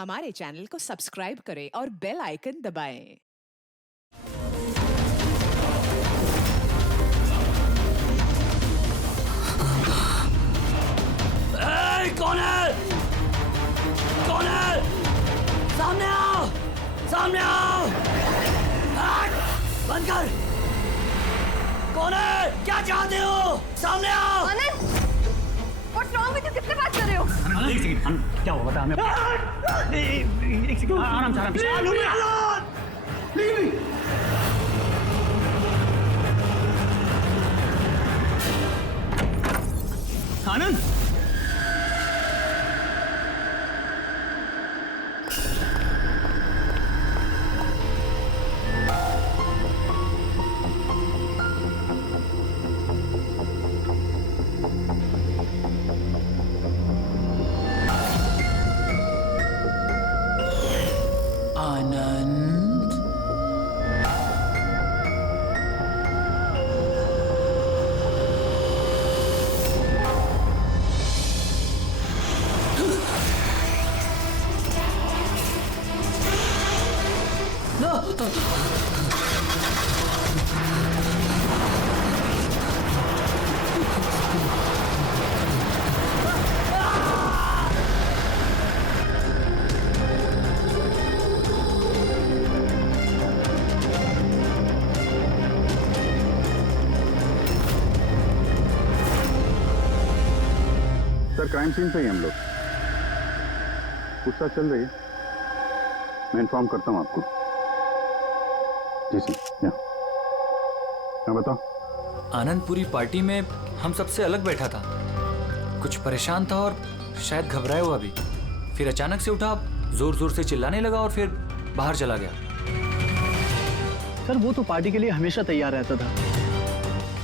हमारे चैनल को सब्सक्राइब करें और बेल आइकन दबाएं। कौन है? कौन है? सामने आओ! सामने आओ! बंद कर! कौन है? क्या चाहते हो? सामने आओ! आनंद! What's wrong with you? किससे बात कर रहे हो? एक सेकंड, क्या हुआ बता हमें? एक सेकंड, आराम से आनंद! आनंद सर क्राइम सीन पे ही हम लोग पूछताछ चल रही है। मैं इन्फॉर्म करता हूँ आपको। जी सर। हाँ बताओ। आनंद पूरी पार्टी में हम सबसे अलग बैठा था, कुछ परेशान था और शायद घबराया हुआ भी। फिर अचानक से उठा, जोर जोर से चिल्लाने लगा और फिर बाहर चला गया। सर वो तो पार्टी के लिए हमेशा तैयार रहता था।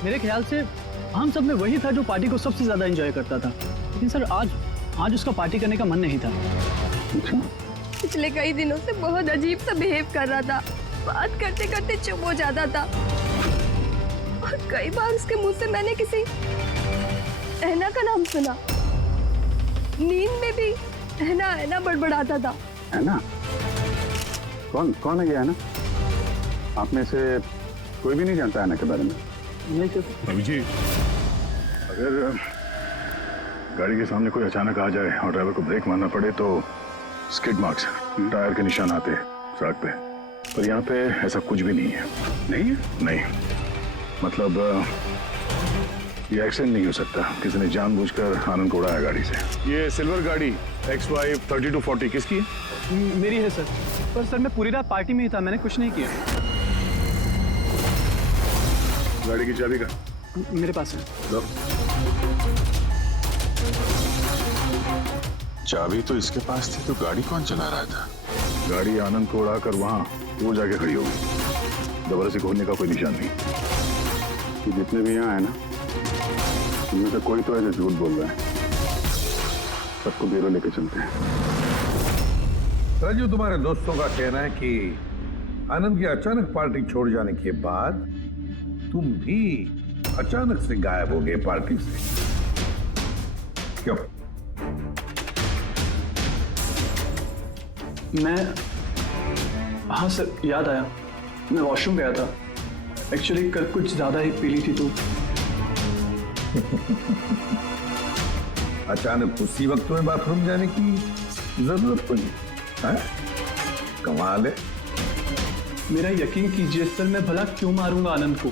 मेरे ख्याल से हम सब में वही था जो पार्टी को सबसे ज्यादा एंजॉय करता था। लेकिन सर आज उसका पार्टी करने का मन नहीं था। पिछले कई दिनों से बहुत अजीब सा बिहेव कर रहा था। बात करते करते चुप हो जाता था और कई बार उसके मुंह से मैंने किसी ऐना का नाम सुना। नींद में भी ऐना ऐना बड़बड़ाता था। ऐना? कौन है ये ऐना? आप में से कोई भी नहीं जानता ऐना के बारे में? नहीं सर। रवि जी, अगर गाड़ी के सामने कोई अचानक आ जाए और ड्राइवर को ब्रेक मारना पड़े तो स्किड मार्क्स, टायर के निशान आते हैं सड़क पे। पर यहाँ पे ऐसा कुछ भी नहीं है। नहीं है? नहीं, मतलब ये एक्सीडेंट नहीं हो सकता। किसी ने जानबूझकर आनंद को उड़ाया गाड़ी से। ये सिल्वर गाड़ी XY 3240 किसकी है? मेरी है सर। पर सर मैं पूरी रात पार्टी में ही था, मैंने कुछ नहीं किया। गाड़ी की चाबी का मेरे पास है। लो। चाबी तो इसके पास थी, तो गाड़ी कौन चला रहा था? गाड़ी आनंद को उड़ाकर वहां वो जाके खड़ी होगी। दोबारा से खोलने का कोई निशान नहीं। तो जितने भी यहाँ है ना, उनमें से कोई तो ऐसे झूठ बोल रहा है। सबको ब्यूरो लेके चलते हैं। राजू, तुम्हारे दोस्तों का कहना है कि आनंद की अचानक पार्टी छोड़ जाने के बाद तुम भी अचानक से गायब हो गए पार्टी से। क्यों? हाँ सर, याद आया। मैं वॉशरूम गया था। एक्चुअली कल कुछ ज्यादा ही पी ली थी तो। अचानक उसी वक्त तुम्हें बाथरूम जाने की जरूरत पड़ी? कमाल है। मेरा यकीन कीजिए सर, मैं भला क्यों मारूंगा आनंद को,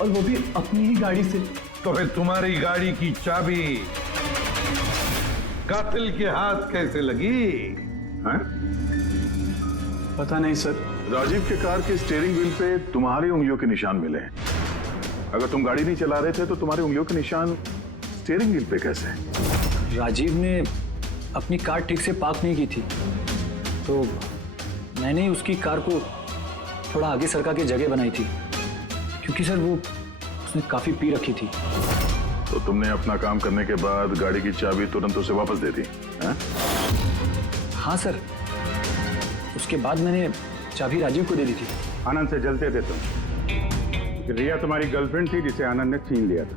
और वो भी अपनी ही गाड़ी से। तो फिर तुम्हारी गाड़ी की चाबी कातिल के हाथ कैसे लगी? पता नहीं सर। राजीव के कार के स्टीयरिंग व्हील पे तुम्हारी उंगलियों के निशान मिले। अगर तुम गाड़ी नहीं चला रहे थे तो तुम्हारी उंगलियों के निशान स्टीयरिंग व्हील पे कैसे? राजीव ने अपनी कार ठीक से पार्क नहीं की थी, तो मैंने ही उसकी कार को थोड़ा आगे सरका के जगह बनाई थी, क्योंकि सर वो उसने काफी पी रखी थी। तो तुमने अपना काम करने के बाद गाड़ी की चाबी तुरंत उसे वापस दे दी? हाँ सर, उसके बाद मैंने चाबी राजीव को दे दी थी। आनंद से जलते थे तुम। रिया तुम्हारी गर्लफ्रेंड थी जिसे आनंद ने छीन लिया था।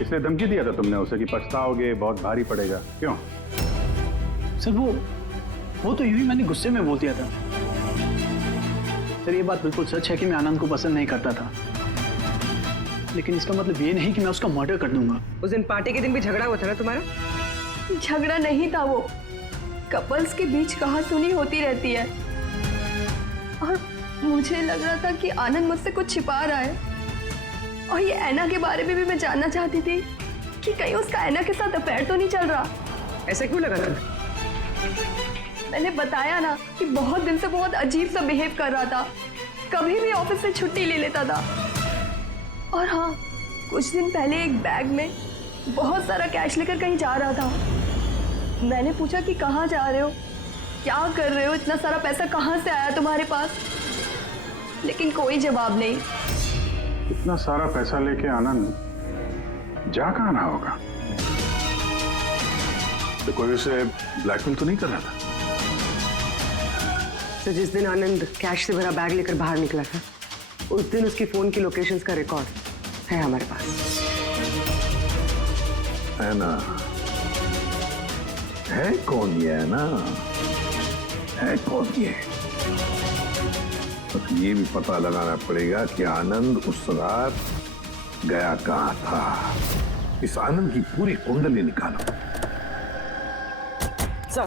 इसलिए धमकी दिया था तुमने उसे कि पछताओगे, बहुत भारी पड़ेगा। क्यों? सर वो वो तो यूं ही मैंने गुस्से में बोल दिया था। सर ये बात बिल्कुल सच है कि मैं आनंद को पसंद नहीं करता था, लेकिन इसका मतलब ये नहीं कि मैं उसका मर्डर कर दूंगा। उस दिन पार्टी के दिन भी झगड़ा हुआ था ना तुम्हारा? झगड़ा नहीं था, वो कपल्स के बीच कहासुनी होती रहती है और मुझे लग रहा था कि आनंद मुझसे कुछ छिपा रहा है। और ये ऐना के बारे में भी मैं जानना चाहती थी कि कहीं उसका ऐना के साथ अफेयर तो नहीं चल रहा। ऐसा क्यों लगा था? मैंने बताया ना कि बहुत दिन से बहुत अजीब सा बिहेव कर रहा था, कभी भी ऑफिस से छुट्टी ले लेता था। और हाँ, कुछ दिन पहले एक बैग में बहुत सारा कैश लेकर कहीं जा रहा था। मैंने पूछा कि कहाँ जा रहे हो, क्या कर रहे हो, इतना सारा पैसा कहाँ से आया तुम्हारे पास, लेकिन कोई जवाब नहीं। इतना सारा पैसा लेके आनंद जा कहाँ रहा होगा? तो कोई उसे ब्लैकमेल तो नहीं कर रहा था? तो जिस दिन आनंद कैश से भरा बैग लेकर बाहर निकला था, उस दिन उसकी फोन की लोकेशंस का रिकॉर्ड है हमारे पास। है ना? है कौन ये ऐना? है कौन ये? बस ये भी पता लगाना पड़ेगा कि आनंद उस रात गया कहाँ था। इस आनंद की पूरी कुंडली निकालो। सर,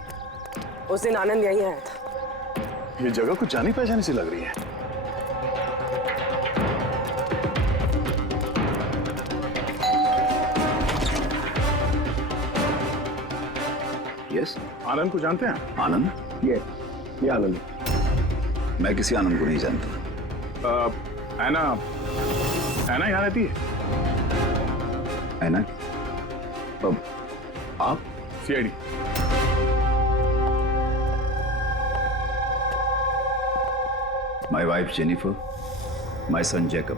उस दिन आनंद यहीं आया था। ये जगह कुछ जानी पहचानी सी लग रही है। यस, आनंद को जानते हैं? आनंद? ये आनंद। मैं किसी आनंद को नहीं जानता। ऐना यहाँ रहती है? ऐना? अब आप? CID. My wife Jennifer, my son Jacob.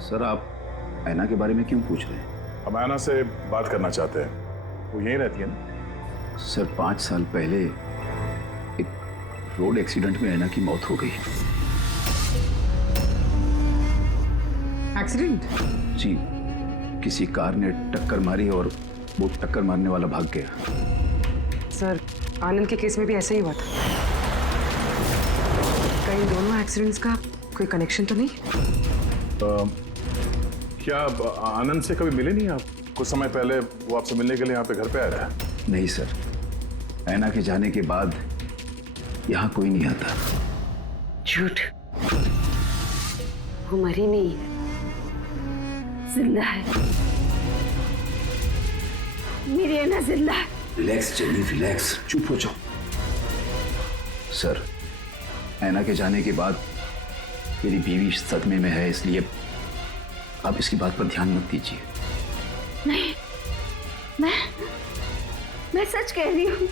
Sir आप ऐना के बारे में क्यों पूछ रहे हैं? हम ऐना से बात करना चाहते हैं। वो यहीं रहती है ना? सर 5 साल पहले एक रोड एक्सीडेंट में ऐना की मौत हो गई। एक्सीडेंट? जी, किसी कार ने टक्कर मारी और वो टक्कर मारने वाला भाग गया। सर, आनंद के केस में भी ऐसा ही हुआ था। कहीं दोनों एक्सीडेंट्स का कोई कनेक्शन तो नहीं? क्या आनंद से कभी मिले नहीं आप? कुछ समय पहले वो आपसे मिलने के लिए यहाँ पे घर पे आया था। नहीं सर, ऐना के जाने के बाद यहाँ कोई नहीं आता। झूठ, वो मरी नहीं है, जिंदा है। मेरी ऐना जिंदा है। रिलैक्स जेनी, रिलैक्स, चुप हो जाओ। सर, ऐना के जाने के बाद मेरी बीवी सदमे में है, इसलिए आप इसकी बात पर ध्यान मत दीजिए। नहीं, मैं सच कह रही हूँ,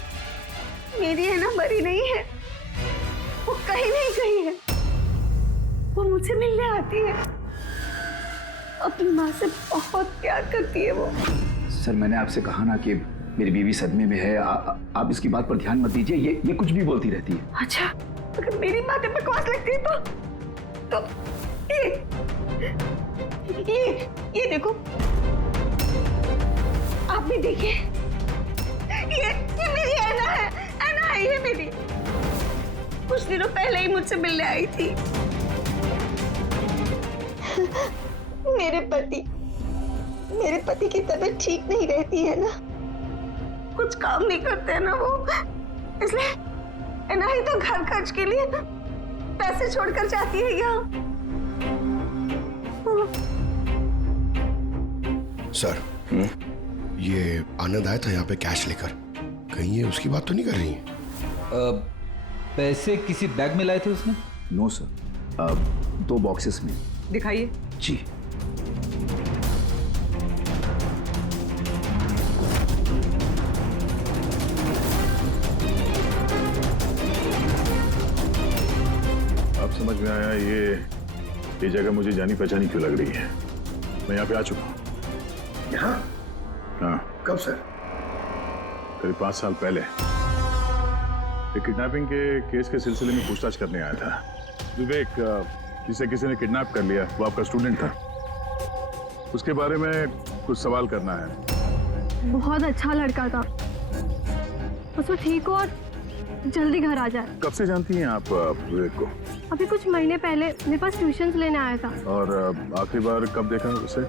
मेरी ऐना मरी नहीं है, वो कहीं नहीं गई है। वो मुझसे मिलने आती है, अपनी माँ से बहुत प्यार करती है वो। सर मैंने आपसे कहा ना कि मेरी बीवी सदमे में है, आप इसकी बात पर ध्यान मत दीजिए। ये कुछ भी बोलती रहती है। अच्छा, अगर मेरी बात पे बकवास लगती है तो ये देखो, आप भी देखिए, ये मेरी ऐना है, ऐना है ये मेरी। कुछ दिनों पहले ही मुझसे मिलने आई थी। मेरे पति की तबीयत ठीक नहीं रहती है ना, कुछ काम नहीं करते हैं ना वो, इसलिए ऐना ही तो घर खर्च के लिए पैसे छोड़कर जाती है यहाँ। सर, ये आनंद आया था यहाँ पे कैश लेकर, कहीं ये उसकी बात तो नहीं कर रही है? पैसे किसी बैग में लाए थे उसने? नो सर, 2 बॉक्सेस में। दिखाइए। जी। अब समझ में आया ये जगह मुझे जानी पहचानी क्यों लग रही है। मैं यहाँ पे आ चुका हूँ। यहाँ? हाँ। कब सर? करीब 5 साल पहले एक किडनैपिंग के केस के सिलसिले में पूछताछ करने आया था। विवेक, जिसे किसी ने किडनैप कर लिया, वो आपका स्टूडेंट था। उसके बारे में कुछ सवाल करना है। बहुत अच्छा लड़का था, बस वो ठीक हो और जल्दी घर आ जाए। कब से जानती हैं आप विवेक को? अभी कुछ महीने पहले मेरे पास ट्यूशन्स लेने आया था। और आखिरी बार कब देखा उसे?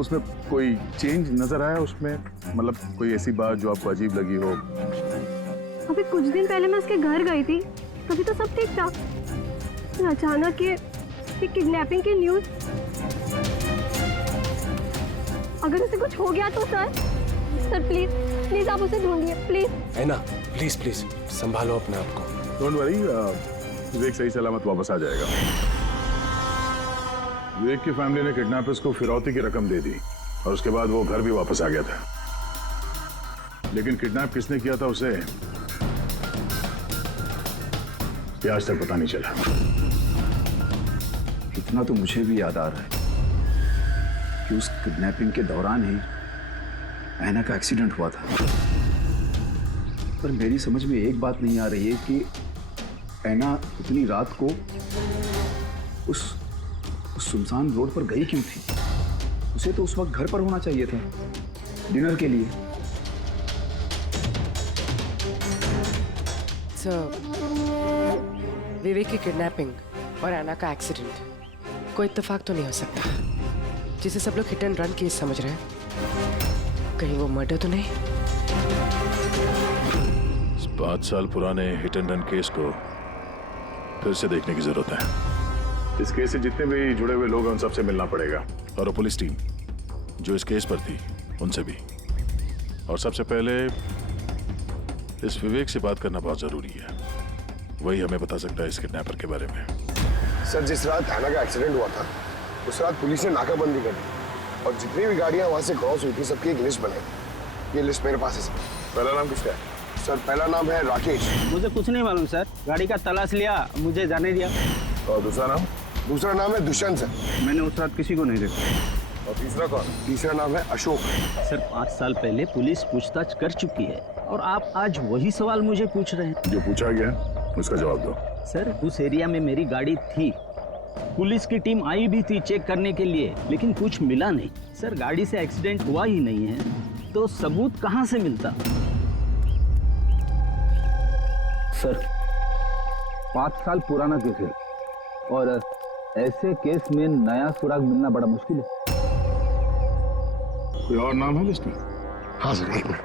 उसमें कोई चेंज नजर आया उसमें? मतलब कोई ऐसी बात जो आपको अजीब लगी हो? अभी कुछ दिन पहले मैं उसके घर गई थी, तभी तो सब ठीक था। फिर अचानक ये किडनैपिंग की न्यूज़। अगर उसे कुछ हो गया तो सर प्लीज आप उसे ढूंढिए प्लीज। है ना, प्लीज प्लीज संभालो अपने आप को। डोंट वरी, विवेक सही सलामत वापस आ जाएगा। विवेक की फैमिली ने किडनैपर्स को फिरौती की रकम दे दी और उसके बाद वो घर भी वापस आ गया था। लेकिन किडनैप किसने किया था उसे ये आज तक पता नहीं चला। इतना तो मुझे भी याद आ रहा है कि उस किडनैपिंग के दौरान ही ऐना का एक्सीडेंट हुआ था। पर मेरी समझ में एक बात नहीं आ रही है कि ऐना उतनी रात को उस सुनसान रोड पर गई क्यों थी? उसे तो उस वक्त घर पर होना चाहिए था डिनर के लिए। विवेक की किडनैपिंग और ऐना का एक्सीडेंट कोई इत्तेफाक तो नहीं हो सकता, जिसे सब लोग हिट एंड रन केस समझ रहे हैं। कहीं वो मर्डर तो नहीं? 5 साल पुराने हिट एंड रन केस को फिर से देखने की जरूरत है। इस केस से जितने भी जुड़े हुए लोग हैं उन सबसे मिलना पड़ेगा, और वो पुलिस टीम जो इस केस पर थी उनसे भी। और सबसे पहले इस विवेक से बात करना बहुत जरूरी है। वही हमें बता सकता है इस किडनैपर के बारे में। सर, जिस रात ऐना का एक्सीडेंट हुआ था उस रात पुलिस ने नाकाबंदी कर दी और जितनी भी गाड़ियां वहां से क्रॉस हुई थी सबकी एक लिस्ट बनाई। ये लिस्ट मेरे पास है सर। पहला नाम किसका है? सर, पहला नाम है राकेश। मुझे कुछ नहीं मालूम सर, गाड़ी का तलाश लिया, मुझे जाने दिया। और दूसरा नाम? दूसरा नाम है दुष्यंत सर। मैंने उस रात किसी को नहीं देखा। और तीसरा कौन? तीसरा नाम है अशोक। सर 5 साल पहले पुलिस पूछताछ कर चुकी है और आप आज वही सवाल मुझे पूछ रहे हैं। जो पूछा गया उसका जवाब दो। सर उस एरिया में मेरी गाड़ी थी, पुलिस की टीम आई भी थी चेक करने के लिए, लेकिन कुछ मिला नहीं। सर गाड़ी से एक्सीडेंट हुआ ही नहीं है तो सबूत कहां से मिलता? सर 5 साल पुराना केस है और ऐसे केस में नया सुराग मिलना बड़ा मुश्किल है। कोई और नाम है लिस्ट में? हाँ सर, एक मिनट।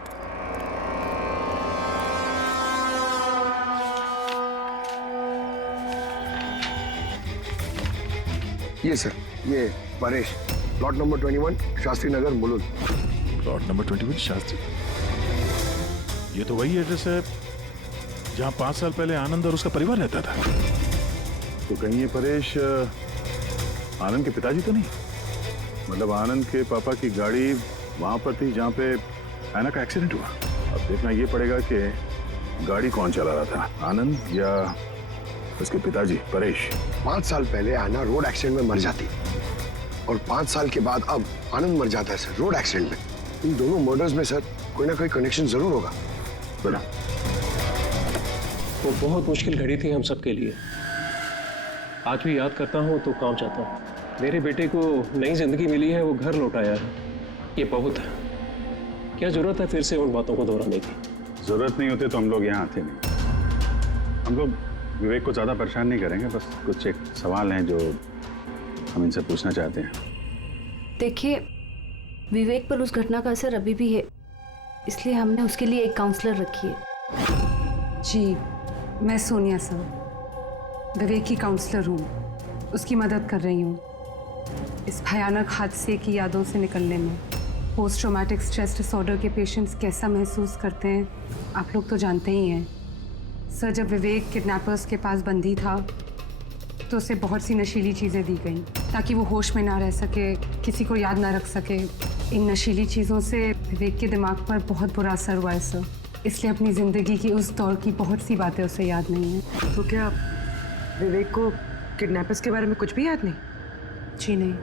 ये सर, ये Paresh, plot number 21 Shastri Nagar Mulund. Plot number 21 Shastri. ये तो वही एड्रेस है जहां 5 साल पहले आनंद और उसका परिवार रहता था। तो कहीं ये परेश आनंद के पिताजी तो नहीं? मतलब आनंद के पापा की गाड़ी वहां पर थी जहां पे ऐना का एक्सीडेंट हुआ। अब देखना ये पड़ेगा कि गाड़ी कौन चला रहा था, आनंद या उसके पिताजी परेश। 5 साल पहले ऐना रोड एक्सीडेंट में मर जाती और 5 साल के बाद अब आनंद मर जाता है सर रोड एक्सीडेंट में। इन दोनों मर्डर्स में सर कोई ना कोई कनेक्शन जरूर होगा। बोला वो बहुत मुश्किल घड़ी थी हम सबके लिए। आज भी याद करता हूँ तो काम चाहता हूँ। मेरे बेटे को नई जिंदगी मिली है, वो घर लौटाया है, ये बहुत है। क्या जरूरत है फिर से उन बातों को दोहराने की? जरूरत नहीं होती तो हम लोग यहाँ आते नहीं। हम लोग विवेक को ज्यादा परेशान नहीं करेंगे, बस कुछ एक सवाल हैं जो हम इनसे पूछना चाहते हैं। देखिए, विवेक पर उस घटना का असर अभी भी है, इसलिए हमने उसके लिए एक काउंसलर रखी है। जी, मैं सोनिया सर, विवेक की काउंसलर हूँ, उसकी मदद कर रही हूँ इस भयानक हादसे की यादों से निकलने में। पोस्ट ट्रॉमेटिक स्ट्रेस डिसऑर्डर के पेशेंट्स कैसा महसूस करते हैं आप लोग तो जानते ही हैं। सर, जब विवेक किडनैपर्स के पास बंदी था तो उसे बहुत सी नशीली चीज़ें दी गई ताकि वो होश में ना रह सके, किसी को याद ना रख सके। इन नशीली चीज़ों से विवेक के दिमाग पर बहुत बुरा असर हुआ है सर, इसलिए अपनी ज़िंदगी की उस दौर की बहुत सी बातें उसे याद नहीं है। तो क्या विवेक को किडनैपर्स के बारे में कुछ भी याद नहीं? जी नहीं।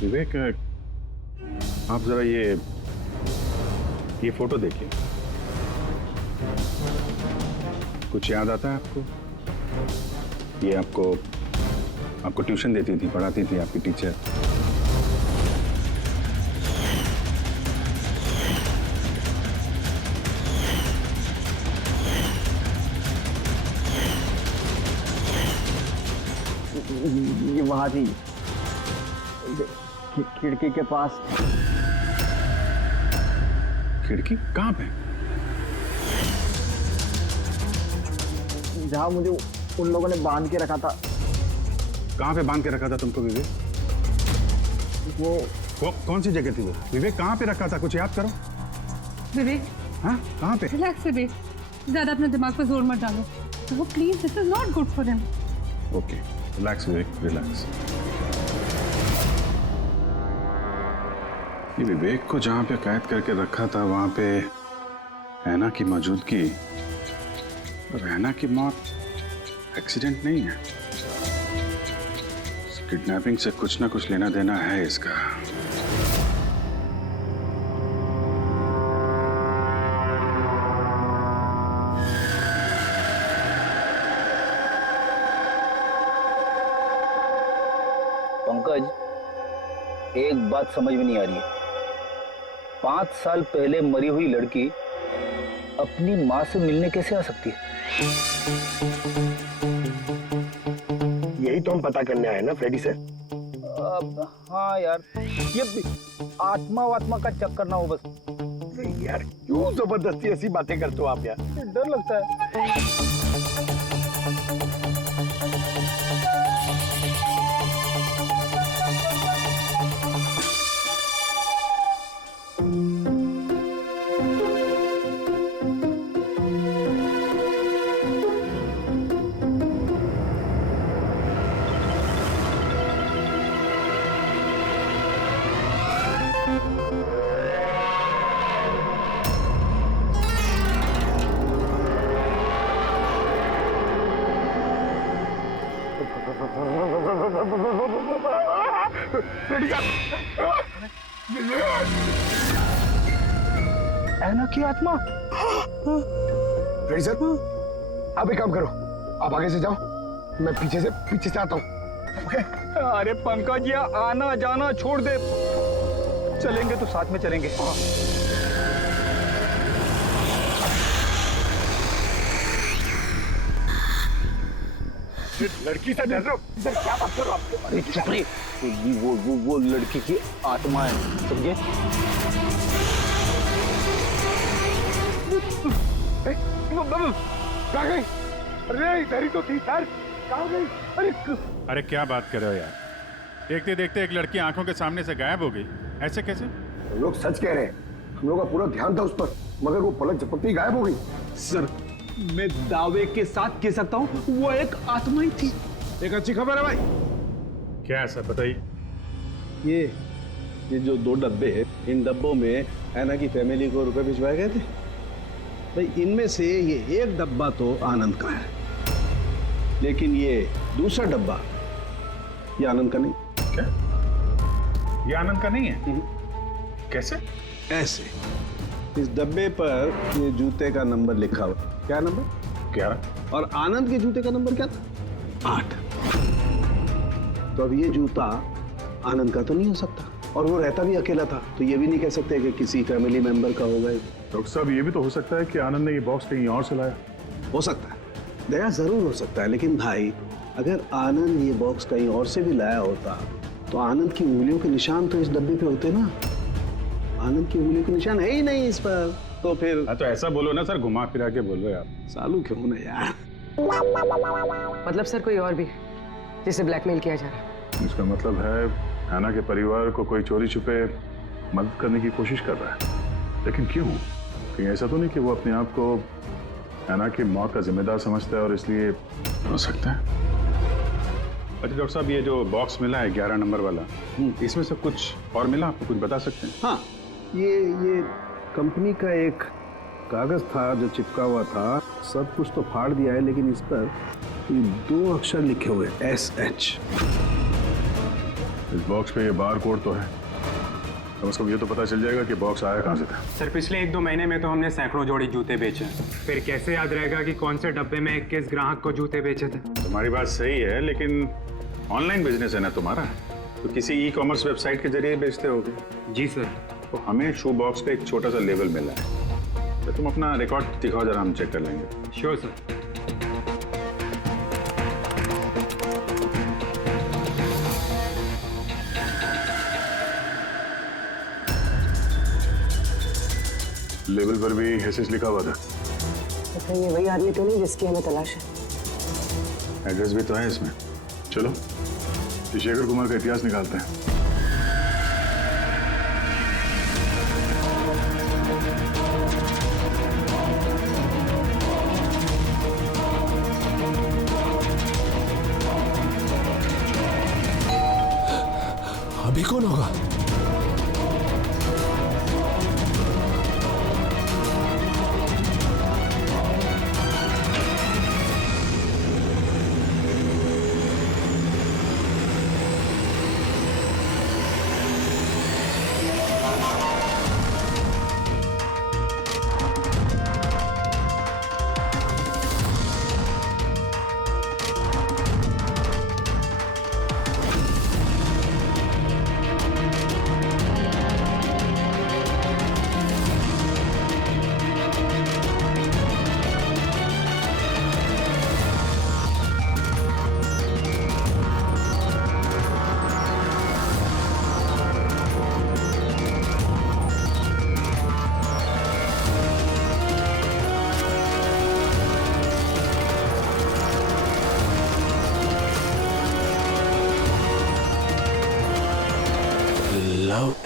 विवेक, आप जरा ये फोटो देखिए। कुछ याद आता है आपको? ये आपको ट्यूशन देती थी, पढ़ाती थी आपकी टीचर। वहां थी, खिड़की के पास। खिड़की कहाँ पे? जहाँ मुझे उन लोगों ने बांध के रखा था। कहाँ पे बांध के रखा था तुमको विवेक? वो कौन सी जगह थी वो? विवेक कहाँ पे रखा था, कुछ याद करो। विवेक, हाँ कहाँ पे? रिलैक्स विवेक, ज्यादा अपने दिमाग पर जोर मत डालो। तो please, this is not good for him. Okay, relax Vivek, relax. ये विवेक को जहाँ पे कैद करके रखा था वहाँ पे हैना की मौजूदगी और हैना की मौत एक्सीडेंट नहीं है। किडनैपिंग से कुछ ना कुछ लेना देना है इसका। पंकज, एक बात समझ में नहीं आ रही है। 5 साल पहले मरी हुई लड़की अपनी माँ से मिलने कैसे आ सकती है? यही तो हम पता करने आए ना फ्रेडी से। हाँ यार, ये आत्मा का चक्कर ना हो बस। यार क्यों जबरदस्ती ऐसी बातें करते हो आप यार? डर लगता है। ऐना की आत्मा। फ्रेडी सर, आप एक काम करो, आप आगे से जाओ, मैं पीछे से आता हूँ। अरे पंकज, ये आना जाना छोड़ दे, चलेंगे तो साथ में चलेंगे। लड़की से डर रहे हो? सर क्या बात कर रहे हो आप? अरे चुप रहे, वो लड़की की आत्मा है, समझे? कहाँ गई? अरे इधर ही तो थी यार, कहाँ गई? अरे क्या बात कर रहे हो यार? देखते देखते एक लड़की आंखों के सामने से गायब हो गई, ऐसे कैसे? हम लोग सच कह रहे हैं, हम लोग का पूरा ध्यान था उस पर, मगर वो पलक झपकते ही गायब हो गई। सर, मैं दावे के साथ कह सकता हूँ वो एक आत्मा ही थी। एक अच्छी खबर है भाई। क्या है सर, बताइए। ये जो 2 डब्बे हैं, इन डब्बों में ऐना की फैमिली को रुपए भिजवाए गए थे भाई। इनमें से ये एक डब्बा तो आनंद का है, लेकिन ये दूसरा डब्बा ये आनंद का नहीं। क्या? ये आनंद का नहीं है? कैसे? ऐसे, इस डब्बे पर ये जूते का नंबर लिखा हुआ। क्या नंबर? 11। और आनंद के जूते का नंबर क्या था? 8। तो अब ये जूता आनंद का तो नहीं हो सकता, और वो रहता भी अकेला था, तो ये भी नहीं कह सकते कि किसी फैमिली मेंबर का होगा। डॉक्टर साहब, ये भी तो हो सकता है कि आनंद ने ये बॉक्स कहीं और से लाया। हो सकता है, दया जरूर हो सकता है, लेकिन भाई अगर आनंद ये बॉक्स कहीं और से भी लाया होता तो आनंद की उंगलियों के निशान तो इस डब्बे पे होते ना। आनंद की उंगलियों के निशान है ही नहीं इस पर, तो फिर। हाँ तो ऐसा बोलो ना सर, घुमा फिरा के बोल रहे आप। सालू क्यों ना यार। मतलब सर कोई और भी जिसे ब्लैकमेल किया जा रहा है? इसका मतलब है हैना के परिवार को कोई चोरी छुपे मदद करने की कोशिश कर रहा है, लेकिन क्यों? कहीं ऐसा तो नहीं कि वो अपने आप को हैना की मौत का जिम्मेदार समझता है और इसलिए? हो सकता है। अच्छा डॉक्टर साहब, ये जो बॉक्स मिला है 11 नंबर वाला, इसमें से कुछ और मिला? आपको कुछ बता सकते हैं? हाँ, ये कंपनी का एक कागज था जो चिपका हुआ था। सब कुछ तो फाड़ दिया है, लेकिन इस पर 2 अक्षर लिखे हुए SH। इस बॉक्स पे ये बार कोड तो है, कम से कम ये तो पता चल जाएगा कि बॉक्स आया कहाँ से था। सर पिछले 1-2 महीने में तो हमने सैकड़ों जोड़ी जूते बेचे, फिर कैसे याद रहेगा कि कौन से डब्बे में किस ग्राहक को जूते बेचे थे? तुम्हारी बात सही है, लेकिन ऑनलाइन बिजनेस है ना तुम्हारा, तो किसी ई-कॉमर्स वेबसाइट के जरिए बेचते होगे। जी सर। तो हमें शू बॉक्स पे एक छोटा सा लेबल मिला है, तो तुम अपना रिकॉर्ड दिखाओ जरा, हम चेक कर लेंगे। Sure sir. लेबल पर भी एसएस लिखा हुआ था। तो कहीं ये वही आदमी तो नहीं जिसकी हमें तलाश है? एड्रेस भी तो है इसमें। चलो शेखर कुमार का इतिहास निकालते हैं। अभी कौन होगा?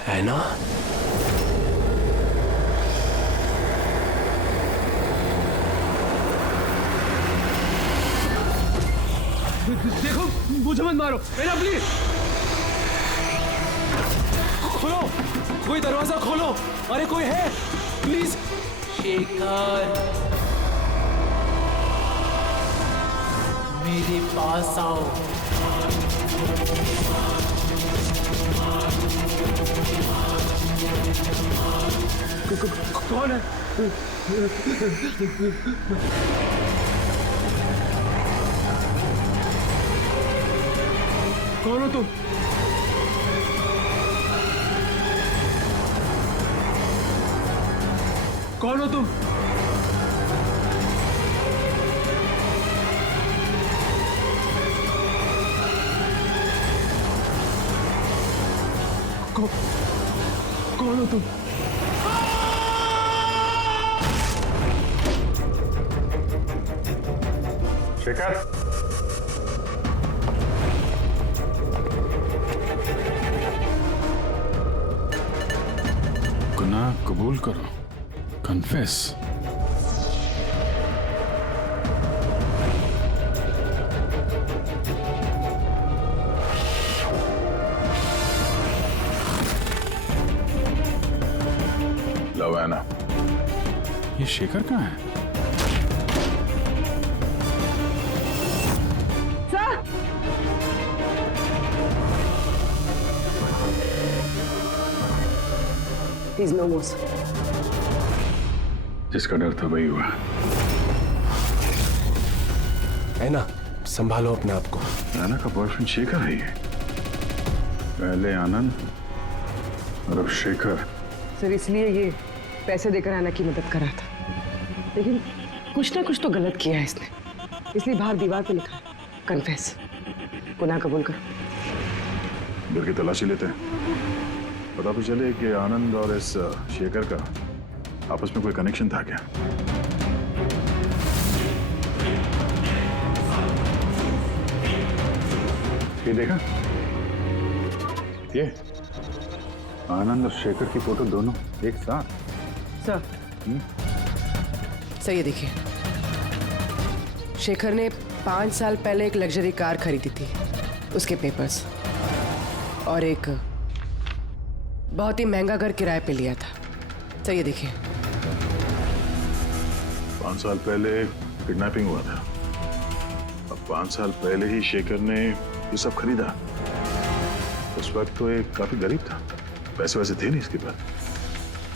ऐना? देखो, मुझे मत मारो। ऐना प्लीज खोलो, कोई दरवाजा खोलो। अरे कोई है प्लीज। शेखर, मेरे पास आओ। कौन है? कौन हो तुम? कौन हो तुम? कौन हो तुम? शेखर, गुनाह कबूल करो, कन्फेस। लो ऐना, ये शेखर कहाँ है? He's no more. जिसका डर था वही हुआ। ऐना, संभालो अपने आप को। ऐना का बॉयफ्रेंड शेखर है ये। पहले आनंद और अब शेखर। सर इसलिए ये पैसे देकर ऐना की मदद कर रहा था, लेकिन कुछ ना कुछ तो गलत किया है इसने, इसलिए बाहर दीवार पे लिखा कन्फेस, गुनाह कबूल करो। घर की तलाशी लेते हैं, पता तो चले कि आनंद और इस शेखर का आपस में कोई कनेक्शन था क्या। ये देखा, ये आनंद और शेखर की फोटो दोनों एक साथ। सर सर ये देखिए, शेखर ने 5 साल पहले एक लग्जरी कार खरीदी थी, उसके पेपर्स, और एक बहुत ही महंगा घर किराए पे लिया था। सर ये देखिए, 5 साल पहले किडनैपिंग हुआ था। अब 5 साल पहले ही शेखर ने ये सब खरीदा। उस वक्त तो ये काफी गरीब था, पैसे वैसे थे नहीं इसके पास।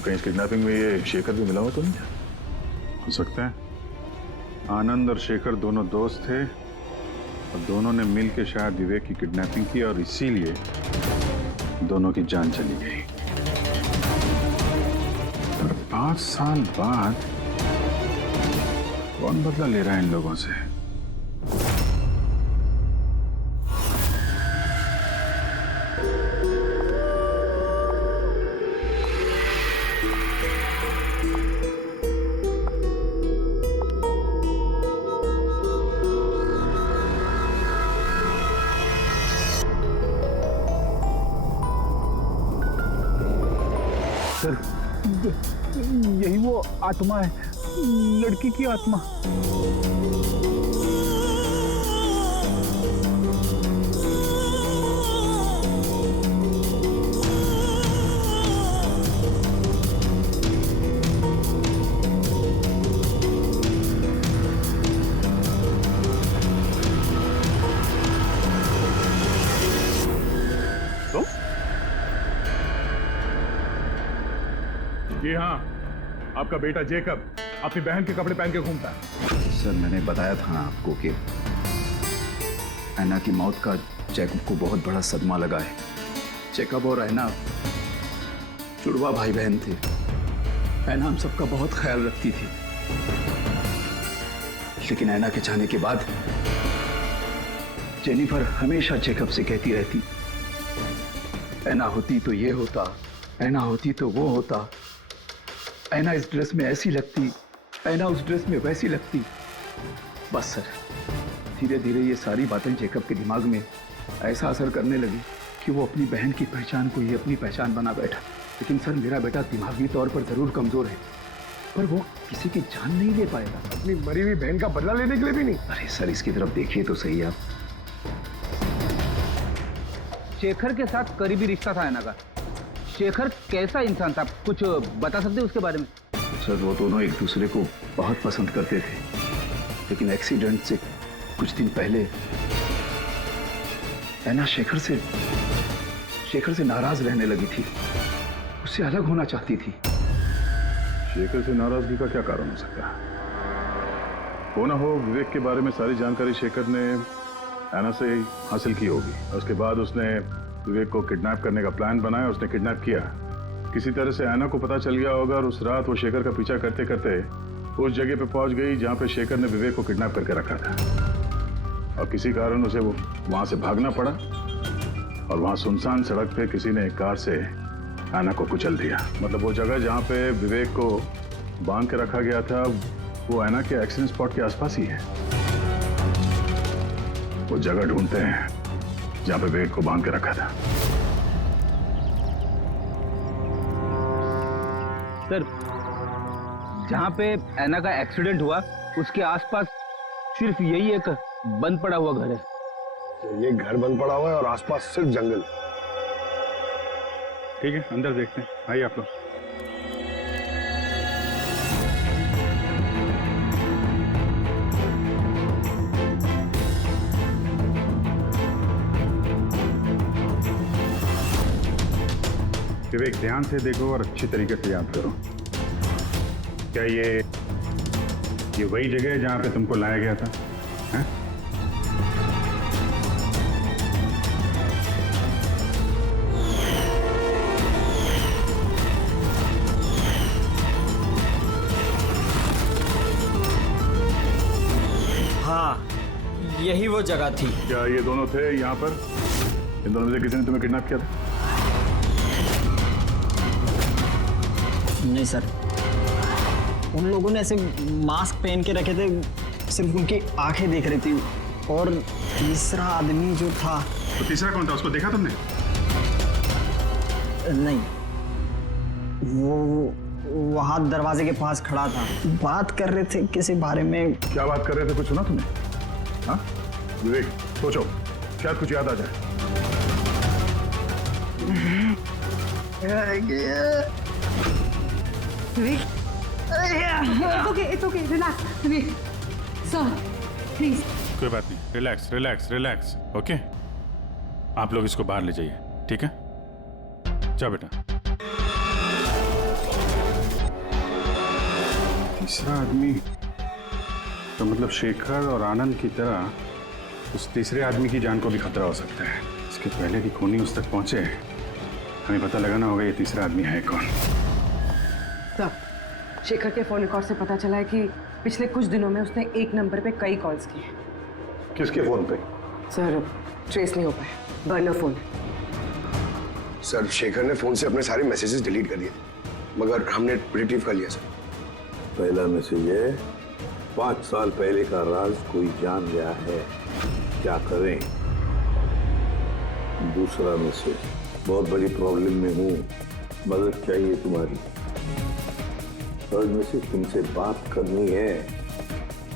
कहीं इस किडनैपिंग में ये शेखर भी मिला हुआ तो नहीं था? हो सकता है आनंद और शेखर दोनों दोस्त थे और दोनों ने मिल के शायद विवेक की किडनैपिंग की और इसीलिए दोनों की जान चली गई। 5 साल बाद कौन बदला ले रहा है इन लोगों से? यही वो आत्मा है, लड़की की आत्मा। जी हाँ, आपका बेटा जेकब अपनी बहन के कपड़े पहन के घूमता है। सर मैंने बताया था ना आपको कि ऐना की मौत का जैकब को बहुत बड़ा सदमा लगा है। जैकब और ऐना जुड़वा भाई बहन थे। ऐना हम सबका बहुत ख्याल रखती थी, लेकिन ऐना के जाने के बाद जेनिफर हमेशा जैकब से कहती रहती, ऐना होती तो ये होता, ऐना होती तो वो होता, ऐना इस ड्रेस में ऐसी लगती, ऐना उस ड्रेस में वैसी लगती। बस सर, धीरे धीरे ये सारी बातें जेकब के दिमाग में ऐसा असर करने लगी कि वो अपनी बहन की पहचान को ही अपनी पहचान बना बैठा। लेकिन सर मेरा बेटा दिमागी तौर पर जरूर कमजोर है, पर वो किसी की जान नहीं ले पाएगा। अपनी मरी हुई बहन का बदला लेने के लिए भी नहीं। अरे सर इसकी तरफ देखिए तो सही आप। शेखर के साथ करीबी रिश्ता था ऐना का। शेखर कैसा इंसान था, कुछ बता सकते हैं उसके बारे में? सर वो दोनों एक दूसरे को बहुत पसंद करते थे, लेकिन एक्सीडेंट से कुछ दिन पहले ऐना शेखर से नाराज रहने लगी थी, उससे अलग होना चाहती थी। शेखर से नाराजगी का क्या कारण हो सकता है? हो ना हो विवेक के बारे में सारी जानकारी शेखर ने ऐना से हासिल की होगी। उसके बाद उसने विवेक को किडनैप करने का प्लान बनाया, उसने किडनैप किया। किसी तरह से ऐना को पता चल गया होगा और उस रात वो शेखर का पीछा करते करते उस जगह पे पहुंच गई जहां पे शेखर ने विवेक को किडनैप करके रखा था, और किसी कारण उसे वो वहां से भागना पड़ा और वहां सुनसान सड़क पे किसी ने एक कार से ऐना को कुचल दिया। मतलब वो जगह जहां पे विवेक को बांध के रखा गया था वो ऐना के एक्सीडेंट स्पॉट के आसपास ही है। वो जगह ढूंढते हैं जहां पे विवेक को बांध के रखा था। सर जहाँ पे ऐना का एक्सीडेंट हुआ उसके आसपास सिर्फ यही एक बंद पड़ा हुआ घर है। ये घर बंद पड़ा हुआ है और आसपास सिर्फ जंगल। ठीक है, अंदर देखते हैं। आइए आप लोग। विवेक ध्यान से देखो और अच्छी तरीके से याद करो। क्या ये वही जगह है जहां पे तुमको लाया गया था? है? हाँ, यही वो जगह थी। क्या ये दोनों थे यहाँ पर? इन दोनों में से किसी ने तुम्हें किडनैप किया था? नहीं सर, उन लोगों ने ऐसे मास्क पहन के रखे थे, सिर्फ उनकी आंखें देख रही थी। और तीसरा आदमी जो था। तो तीसरा कौन था, उसको देखा तुमने? नहीं, वो वहां दरवाजे के पास खड़ा था, बात कर रहे थे किसी बारे में। क्या बात कर रहे थे, कुछ सुना तुमने? हाँ विवेक, सोचो शायद कुछ याद आ जाए। विवेक, it's okay, relax, Vivek, sir, please. कोई बात नहीं, रिलैक्स रिलैक्स रिलैक्स। ओके, आप लोग इसको बाहर ले जाइए, ठीक है? जाओ बेटा। तीसरा आदमी तो मतलब शेखर और आनंद की तरह उस तीसरे आदमी की जान को भी खतरा हो सकता है। इसके पहले कि खूनी उस तक पहुंचे, हमें पता लगाना होगा ये तीसरा आदमी है कौन। सर, शेखर के फोन रिकॉर्ड से पता चला है कि पिछले कुछ दिनों में उसने एक नंबर पे कई कॉल्स किए। किसके फोन पे? सर ट्रेस नहीं हो पाया, बर्नर फोन। सर शेखर ने फोन से अपने सारे मैसेजेस डिलीट कर दिए, मगर हमने रिट्रीव कर लिया सर। पहला मैसेज है, 5 साल पहले का राज कोई जान गया है, क्या करें। दूसरा मैसेज, बहुत बड़ी प्रॉब्लम में हूँ, मदद चाहिए तुम्हारी। थर्ड में से तुमसे बात करनी है,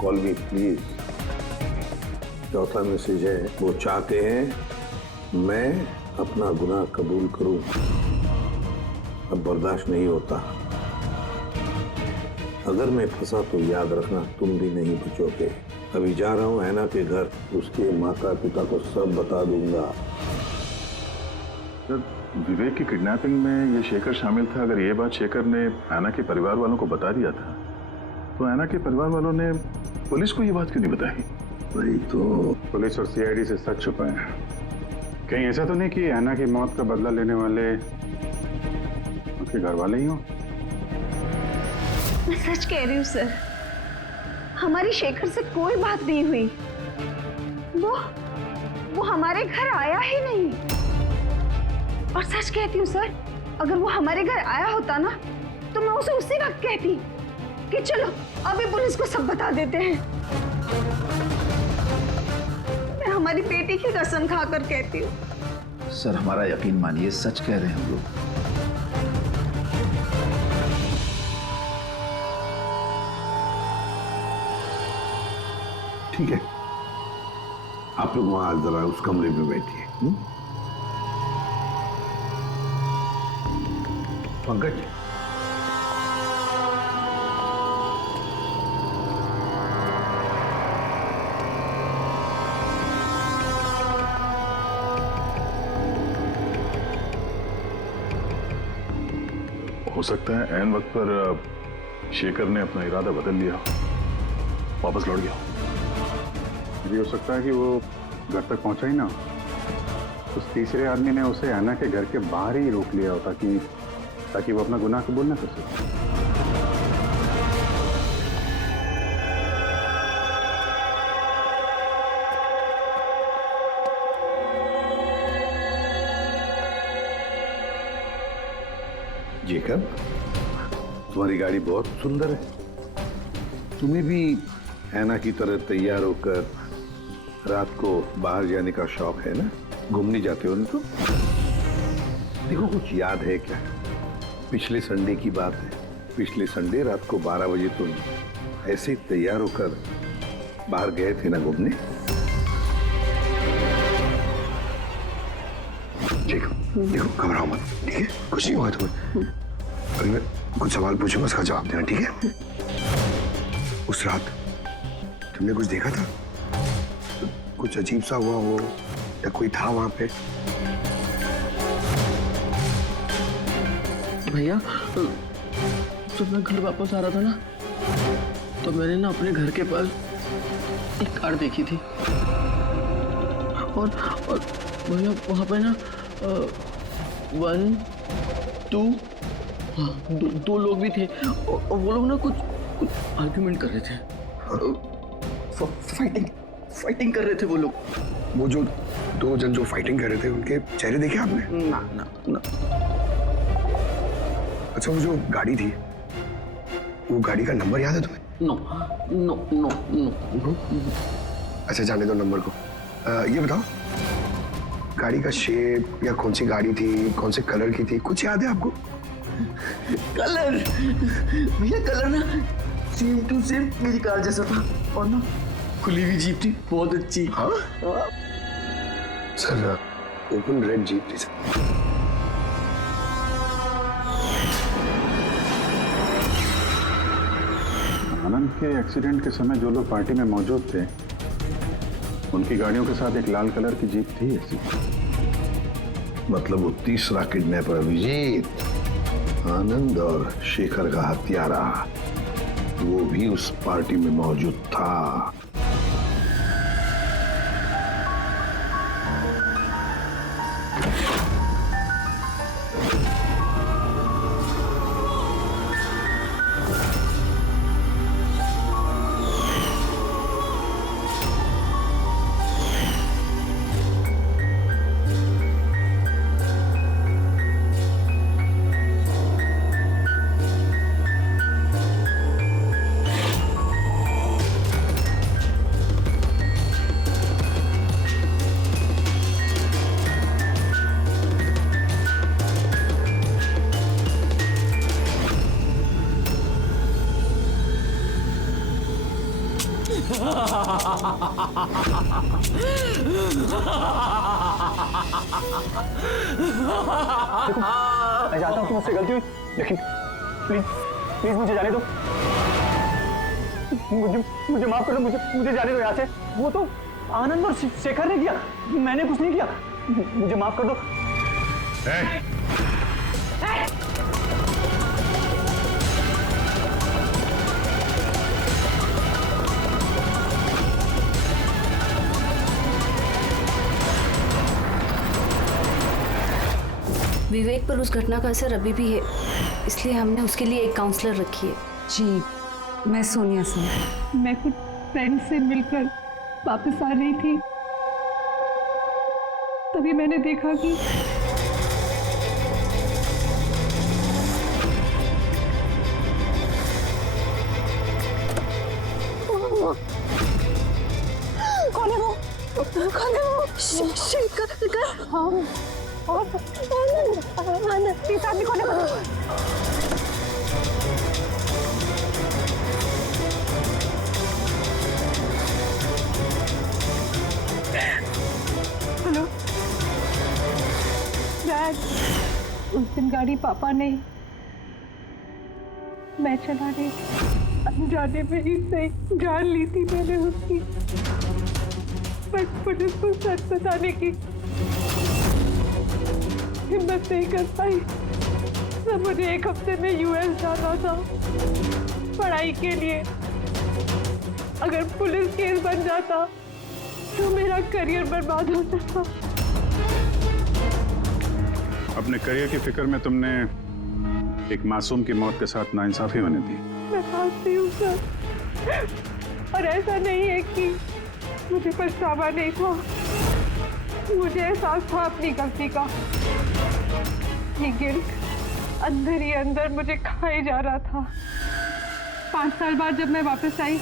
कॉल मी प्लीज। चौथा मैसेज है, वो चाहते हैं मैं अपना गुनाह कबूल करूं, अब बर्दाश्त नहीं होता। अगर मैं फंसा तो याद रखना तुम भी नहीं बचोगे। अभी जा रहा हूं ऐना के घर, उसके माता पिता को सब बता दूंगा। सर, विवेक की किडनैपिंग में ये शेखर शामिल था। अगर ये बात शेखर ने ऐना के परिवार वालों को बता दिया था, तो ऐना के परिवार वालों ने पुलिस को ये बात क्यों नहीं बताई? वही तो, पुलिस और सीआईडी से सच छुपाए हैं। कहीं ऐसा तो नहीं कि ऐना की मौत का बदला लेने वाले उसके घर वाले ही हो? मैं सच कह रही हूँ सर, हमारी शेखर से कोई बात नहीं हुई। वो हमारे घर आया ही नहीं। और सच कहती हूँ सर, अगर वो हमारे घर आया होता ना, तो मैं उसे उसी वक्त कहती कि चलो अभी पुलिस को सब बता देते हैं। मैं हमारी बेटी की कसम खाकर कहती हूँ। सर, हमारा यकीन मानिए, सच कह रहे हैं हम लोग। ठीक है, आप लोग वहां जरा उस कमरे में बैठिए। पंकज, हो सकता है ऐन वक्त पर शेखर ने अपना इरादा बदल लिया, वापस लौट गया। भी हो सकता है कि वो घर तक पहुंचा ही ना, उस तीसरे आदमी ने उसे ऐना के घर के बाहर ही रोक लिया हो ताकि वो अपना गुनाह कबूल ना कर सके। जेकब, तुम्हारी गाड़ी बहुत सुंदर है। तुम्हें भी ऐना की तरह तैयार होकर रात को बाहर जाने का शौक है ना? घूमने जाते हो ना तुम? देखो, कुछ याद है क्या? पिछले संडे की बात है। पिछले संडे रात को 12 बजे तुम ऐसे तैयार होकर बाहर गए थे ना घूमने? देखो, घबराओ मत, ठीक है? कुछ नहीं हुआ तुम्हें। अगर मैं कुछ सवाल पूछूंगा, उसका जवाब देना, ठीक है? उस रात तुमने कुछ देखा था? कुछ अजीब सा हुआ हो या कोई था वहां पे? भैया, जब मैं घर वापस आ रहा था ना, तो मैंने ना अपने घर के पास एक कार देखी थी। और भैया, वहां पे ना 1 2 दो लोग भी थे। और वो लोग ना कुछ आर्ग्यूमेंट कर रहे थे, फाइटिंग कर रहे थे वो लोग। वो जो 2 जन जो फाइटिंग कर रहे थे, उनके चेहरे देखे आपने? ना। अच्छा, वो जो गाड़ी थी, वो गाड़ी का नंबर याद है तुम्हें? नो। अच्छा, जाने दो नंबर को। ये बताओ, गाड़ी का शेप या कौन सी गाड़ी थी, कौन से कलर की थी, कुछ याद है आपको? कलर भैया, कलर ना सेम टू सेम मेरी कार जैसा था। और ना खुली हुई जीप थी, बहुत अच्छी। हाँ? सर, ओपन रेड जीप थी सर। आनंद के एक्सीडेंट के समय जो लोग पार्टी में मौजूद थे, उनकी गाड़ियों के साथ एक लाल कलर की जीप थी ऐसी। मतलब वो तीसरा किडनैपर अभिजीत, आनंद और शेखर का हत्यारा, वो भी उस पार्टी में मौजूद था। मैं जानता हूँ कि मुझसे गलती हुई, लेकिन प्लीज प्लीज मुझे जाने दो। मुझे माफ कर दो, मुझे जाने दो यहाँ से। वो तो आनंद और शेखर ने किया, मैंने कुछ नहीं किया। मुझे माफ कर दो। विवेक पर उस घटना का असर अभी भी है, इसलिए हमने उसके लिए एक काउंसलर रखी है। जी, मैं सोनिया सिंह। मैं कुछ फ्रेंड से मिलकर वापस आ रही थी, तभी मैंने देखा कि कौन है वो? कौन है वो? शेखर। हाँ, और आनंद। इस आदमी कौन है? हेलो डैड, उस दिन गाड़ी पापा ने, मैं चला रही थी, जाने में ही सही जान ली थी मैंने उसकी, बट पुलिस को सच बताने की हिम्मत नहीं कर पाई। तो मुझे एक हफ्ते में यूएस जाना था पढ़ाई के लिए। अगर पुलिस केस बन जाता तो मेरा करियर बर्बाद हो सकता। अपने करियर की फिक्र में तुमने एक मासूम की मौत के साथ नाइंसाफी होने दी। मैं मानती हूँ सर, और ऐसा नहीं है कि मुझे पछतावा नहीं था, मुझे एहसास था अपनी गलती का। ये गिल्ट अंदर ही अंदर मुझे खाए जा रहा था। 5 साल बाद जब मैं वापस आई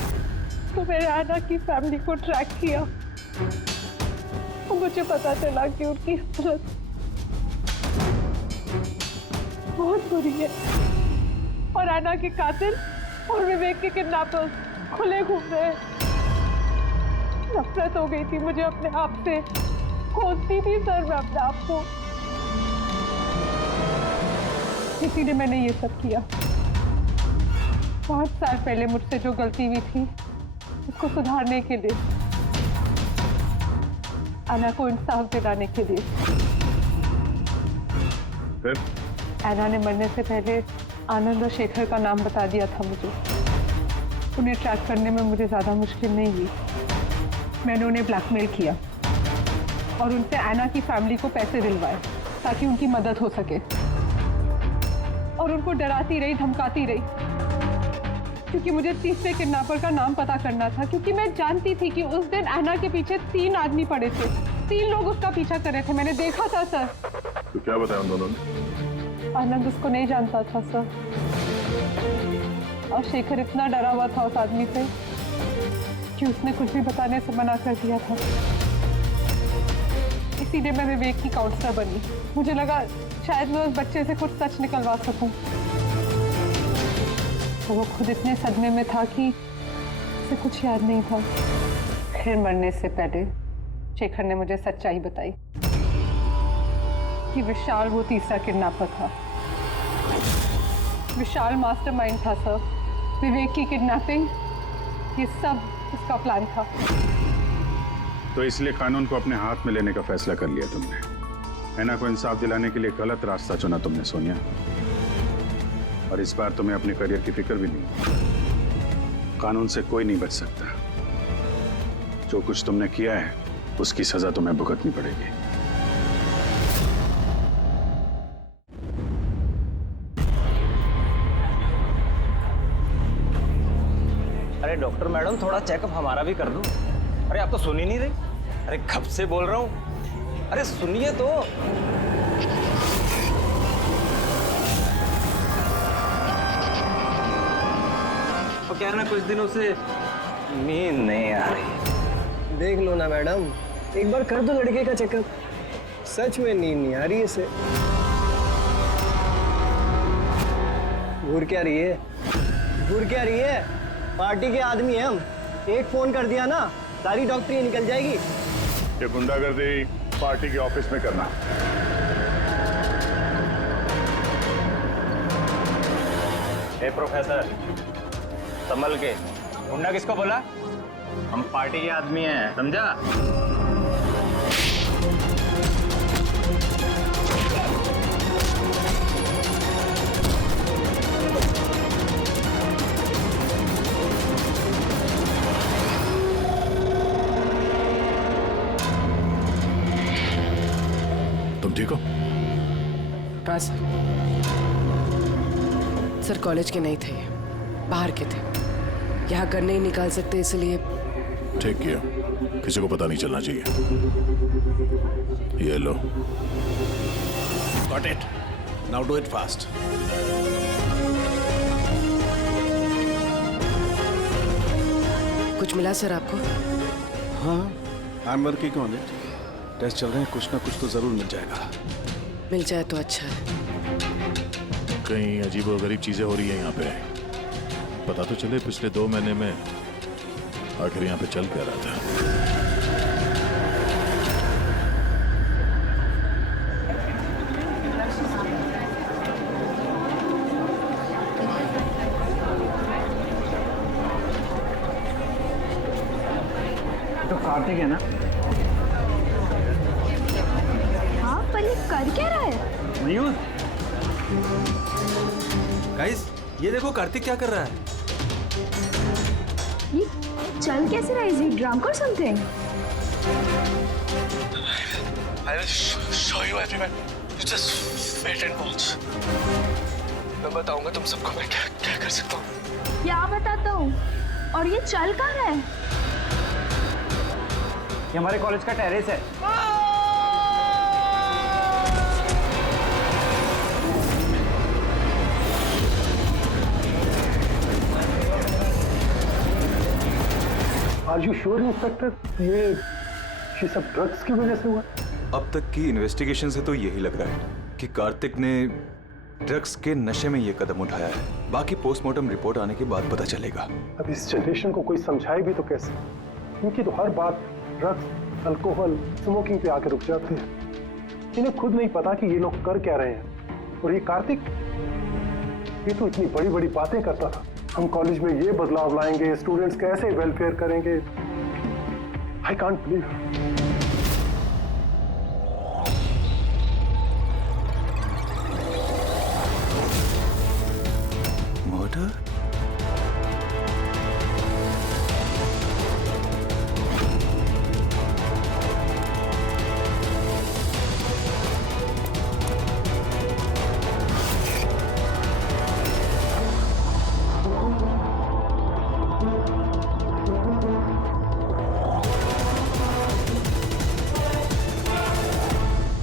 तो मैंने आना की फैमिली को ट्रैक किया और मुझे पता चला कि उनकी हालत बहुत बुरी है और आना के कातिल और विवेक के किडनैपर्स खुले घूम रहे हैं। नफरत हो गई थी मुझे अपने आप से, खोजती थी सर मैं अपने आप को, इसीलिए मैंने ये सब किया। 5 साल पहले मुझसे जो गलती हुई थी उसको सुधारने के लिए, आना को इंसाफ दिलाने के लिए। फिर आना ने मरने से पहले आनंद और शेखर का नाम बता दिया था मुझे। उन्हें ट्रैक करने में मुझे ज़्यादा मुश्किल नहीं हुई। मैंने उन्हें ब्लैकमेल किया और उनसे आना की फैमिली को पैसे दिलवाए ताकि उनकी मदद हो सके, और उनको डराती रही, धमकाती रही, क्योंकि मुझे तीसरे किडनैपर का नाम पता करना था, क्योंकि मैं जानती थी कि उस दिन आना के पीछे 3 आदमी पड़े थे, 3 लोग उसका पीछा कर रहे थे। मैंने देखा था सर। तो क्या बताया उन दोनों ने? आनंद उसको नहीं जानता था सर, और शेखर इतना डरा हुआ था उस आदमी से कि उसने कुछ भी बताने से मना कर दिया था। इसीलिए मैं विवेक की काउंसलर बनी। मुझे लगा शायद मैं उस बच्चे से कुछ सच निकलवा सकूं। तो वो खुद इतने सदमे में था कि उसे कुछ याद नहीं था। फिर मरने से पहले शेखर ने मुझे सच्चाई बताई कि विशाल वो तीसरा किडनैपर था। विशाल मास्टरमाइंड था सर। विवेक की किडनैपिंग, ये सब उसका प्लान था। तो इसलिए कानून को अपने हाथ में लेने का फैसला कर लिया तुमने। ऐना को इंसाफ दिलाने के लिए गलत रास्ता चुना तुमने सोनिया, और इस बार तुम्हें अपने करियर की फिक्र भी नहीं। कानून से कोई नहीं बच सकता। जो कुछ तुमने किया है उसकी सजा तुम्हें भुगतनी पड़ेगी। अरे डॉक्टर मैडम, थोड़ा चेकअप हमारा भी कर दो। अरे आप तो सुन ही नहीं रही। अरे कब से बोल रहा हूँ, अरे सुनिए तो। तो क्या है ना, कुछ दिनों से नींद नहीं आ रही। देख लो ना मैडम, एक बार कर दो लड़के का चेकअप। सच में नींद नहीं आ रही है इसे। घूर क्या रही है? घूर क्या रही है? पार्टी के आदमी हैं हम, एक फोन कर दिया ना, सारी डॉक्टरी निकल जाएगी। ये गुंडागर्दी पार्टी के ऑफिस में करना। प्रोफेसर संभल के। गुंडा किसको बोला? हम पार्टी के आदमी हैं, समझा? तुम ठीक हो? हाँ सर, कॉलेज के नहीं थे, बाहर के थे। यहाँ घर नहीं निकाल सकते, इसलिए। ठीक किया, किसी को पता नहीं चलना चाहिए। ये लो। Got it. Now do it fast. कुछ मिला सर आपको? हाँ, I'm working on it. Test चल रहे हैं, कुछ ना कुछ तो जरूर मिल जाएगा। मिल जाए तो अच्छा है। कहीं अजीबोगरीब चीजें हो रही हैं यहाँ पे। पता तो चले पिछले 2 महीने में आखिर यहाँ पे चल क्या रहा था। तो कार्तिक है ना? हाँ, पर ये कर क्या रहा है? मयूर, गाइस, ये देखो कार्तिक क्या कर रहा है। ये चल कैसे रहा है? Is he drunk or something? I will show you everyone. You just wait and watch. मैं बताऊंगा तुम सबको मैं क्या कर सकता हूँ। क्या बताता हूँ? और ये चल कहाँ रहा है? ये हमारे कॉलेज का टेरेस है। Are you sure, inspector? ये सब ड्रग्स की वजह से हुआ? अब तक की इन्वेस्टिगेशन से तो यही लग रहा है कि कार्तिक ने ड्रग्स के नशे में ये कदम उठाया है। बाकी पोस्टमार्टम रिपोर्ट आने के बाद पता चलेगा। अब इस जनरेशन को कोई समझाए भी तो कैसे? इनकी तो हर बात ड्रग्स, अल्कोहल, स्मोकिंग पे आके रुक जाती है। इन्हें खुद नहीं पता कि ये लोग कर क्या रहे हैं। और ये कार्तिक, ये तो इतनी बड़ी बड़ी बातें करता था। हम कॉलेज में ये बदलाव लाएंगे, स्टूडेंट्स का ऐसे वेलफेयर करेंगे। I can't believe. मर्डर?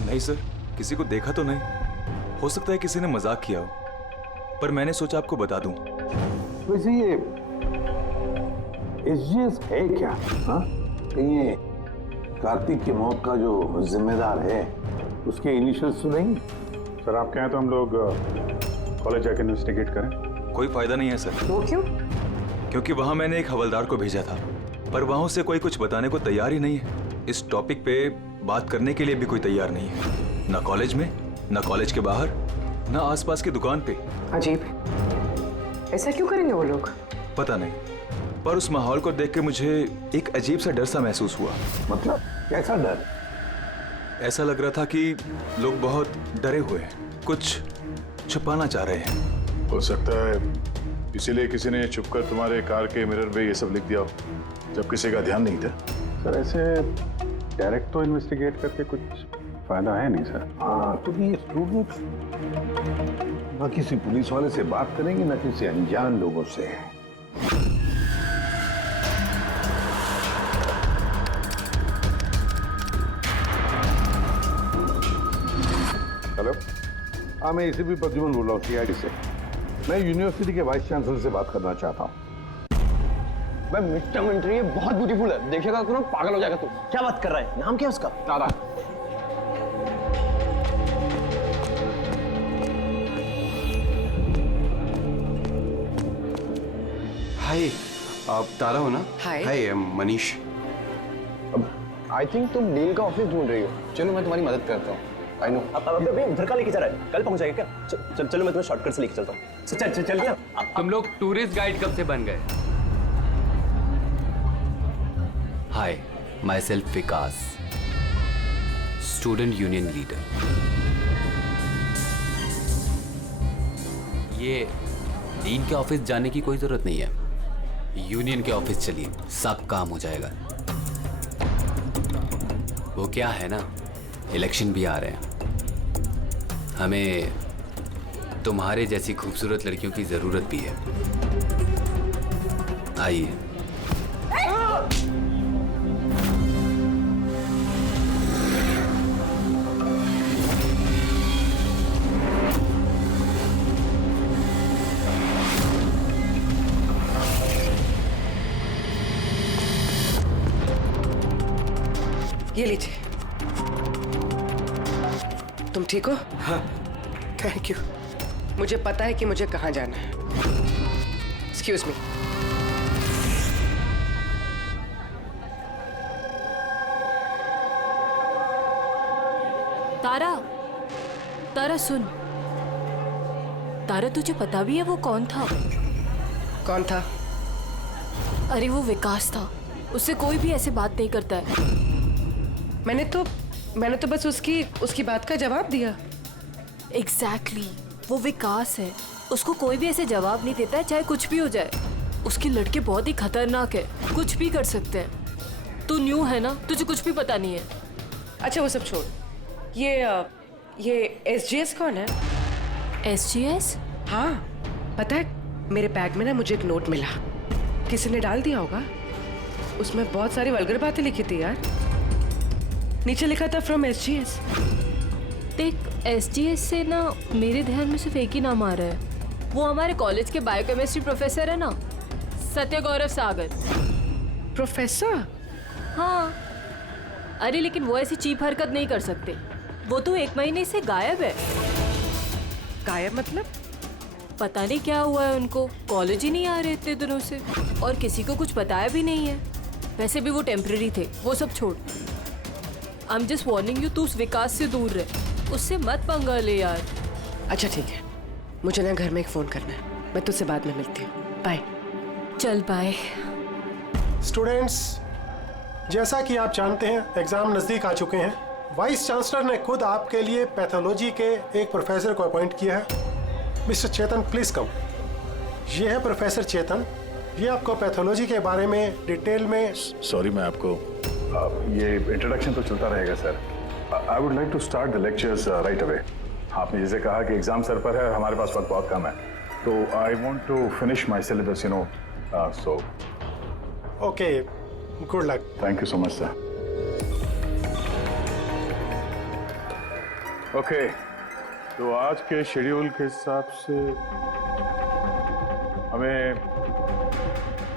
नहीं सर, किसी को देखा तो नहीं। हो सकता है किसी ने मजाक किया हो, पर मैंने सोचा आपको बता दूं। वैसे ये एसजीएस है क्या? हाँ, ये कार्तिक की मौत का जो जिम्मेदार है उसके इनिशियल्स तो नहीं? सर आप कहें तो हम लोग कॉलेज जाकर इन्वेस्टिगेट करें। कोई फायदा नहीं है सर। वो क्यों? क्योंकि वहां मैंने एक हवलदार को भेजा था, पर वहां से कोई कुछ बताने को तैयार ही नहीं है। इस टॉपिक पे बात करने के लिए भी कोई तैयार नहीं है, ना कॉलेज में, ना कॉलेज के बाहर, ना आसपास की दुकान पे। अजीब, ऐसा क्यों करेंगे वो लोग? पता नहीं, पर उस माहौल को देख के मुझे एक अजीब सा डर सा महसूस हुआ। मतलब कैसा डर? ऐसा लग रहा था कि लोग बहुत डरे हुए हैं, कुछ छुपाना चाह रहे हैं। हो सकता है इसीलिए किसी ने छुपकर तुम्हारे कार के मिरर पे ये सब लिख दिया हो, जब किसी का ध्यान नहीं था। सर ऐसे डायरेक्ट तो इन्वेस्टिगेट करके कुछ फायदा है नहीं सर। हाँ, तो ये स्टूडेंट्स ना किसी पुलिस वाले से बात करेंगे ना किसी अनजान लोगों से। हेलो, हाँ मैं एसीपी प्रद्युमन बोल रहा हूँ सीआईडी से। मैं यूनिवर्सिटी के वाइस चांसलर से बात करना चाहता हूँ। भाई मिस्टर मिलिट्री ये बहुत ब्यूटीफुल है, देखेगा तो ना पागल हो जाएगा तू। क्या बात कर रहा है? नाम क्या है उसका? दादा। हाय, आप तारा हो ना? हाय। हाय, मनीष। आई थिंक तुम डीन का ऑफिस ढूंढ रही हो। चलो मैं तुम्हारी मदद करता हूँ। I know. अब अभी उधर का लेके जा रहा है, कल पहुंच जाएगा क्या? चलो मैं तुम्हें शॉर्टकट से लेके चलता हूँ। चल क्या? तुम लोग टूरिस्ट गाइड कब से बन गए? Hi, myself Vikas, student union leader. ये डीन के ऑफिस जाने की कोई जरूरत नहीं है, यूनियन के ऑफिस चलिए, सब काम हो जाएगा। वो क्या है ना, इलेक्शन भी आ रहे हैं, हमें तुम्हारे जैसी खूबसूरत लड़कियों की जरूरत भी है। आइए। ये लीजिए। तुम ठीक हो? हाँ। Thank you. मुझे पता है कि मुझे कहाँ जाना है। Excuse me. तारा, तारा सुन। तारा तुझे पता भी है वो कौन था? कौन था? अरे वो विकास था, उससे कोई भी ऐसे बात नहीं करता है। मैंने तो बस उसकी बात का जवाब दिया। एग्जैक्टली, वो विकास है, उसको कोई भी ऐसे जवाब नहीं देता है, चाहे कुछ भी हो जाए। उसके लड़के बहुत ही खतरनाक है, कुछ भी कर सकते हैं। तू न्यू है ना, तुझे कुछ भी पता नहीं है। अच्छा वो सब छोड़, ये SGS कौन है? SGS? हाँ, पता है मेरे बैग में ना मुझे एक नोट मिला, किसी ने डाल दिया होगा। उसमें बहुत सारी वल्गर बातें लिखी थी यार। नीचे लिखा था फ्रॉम SGS। देख, SGS से ना मेरे ध्यान में सिर्फ एक ही नाम आ रहा है। वो हमारे कॉलेज के बायोकेमिस्ट्री प्रोफेसर है ना, सत्य गौरव सागर। प्रोफेसर? हाँ। अरे लेकिन वो ऐसी चीप हरकत नहीं कर सकते। वो तो 1 महीने से गायब है। गायब मतलब? पता नहीं क्या हुआ है उनको, कॉलेज ही नहीं आ रहे इतने दिनों से, और किसी को कुछ बताया भी नहीं है। वैसे भी वो टेम्पररी थे, वो सब छोड़। I am just warning you, तू उस विकास से दूर रहे, उससे मत पंगा ले यार। अच्छा ठीक है, मुझे ना घर में एक फोन करना है, मैं तुझसे बाद में मिलती हूँ। बाय। चल बाय। स्टूडेंट्स, जैसा कि आप जानते हैं एग्जाम नज़दीक आ चुके हैं। वाइस चांसलर ने खुद आपके लिए पैथोलॉजी के एक प्रोफेसर को अपॉइंट किया है। Mister Chetan, please come. ये है प्रोफेसर चेतन, ये आपको पैथोलॉजी के बारे में डिटेल में। सॉरी, मैं आपको ये इंट्रोडक्शन तो चलता रहेगा sir. I would like to start the lectures right away. आपने जैसे कहा कि एग्जाम सर पर है, हमारे पास वक्त बहुत कम है, तो I want to finish my syllabus, you know, so okay, good luck. Thank you so much sir. Okay, तो आज के शेड्यूल के हिसाब से हमें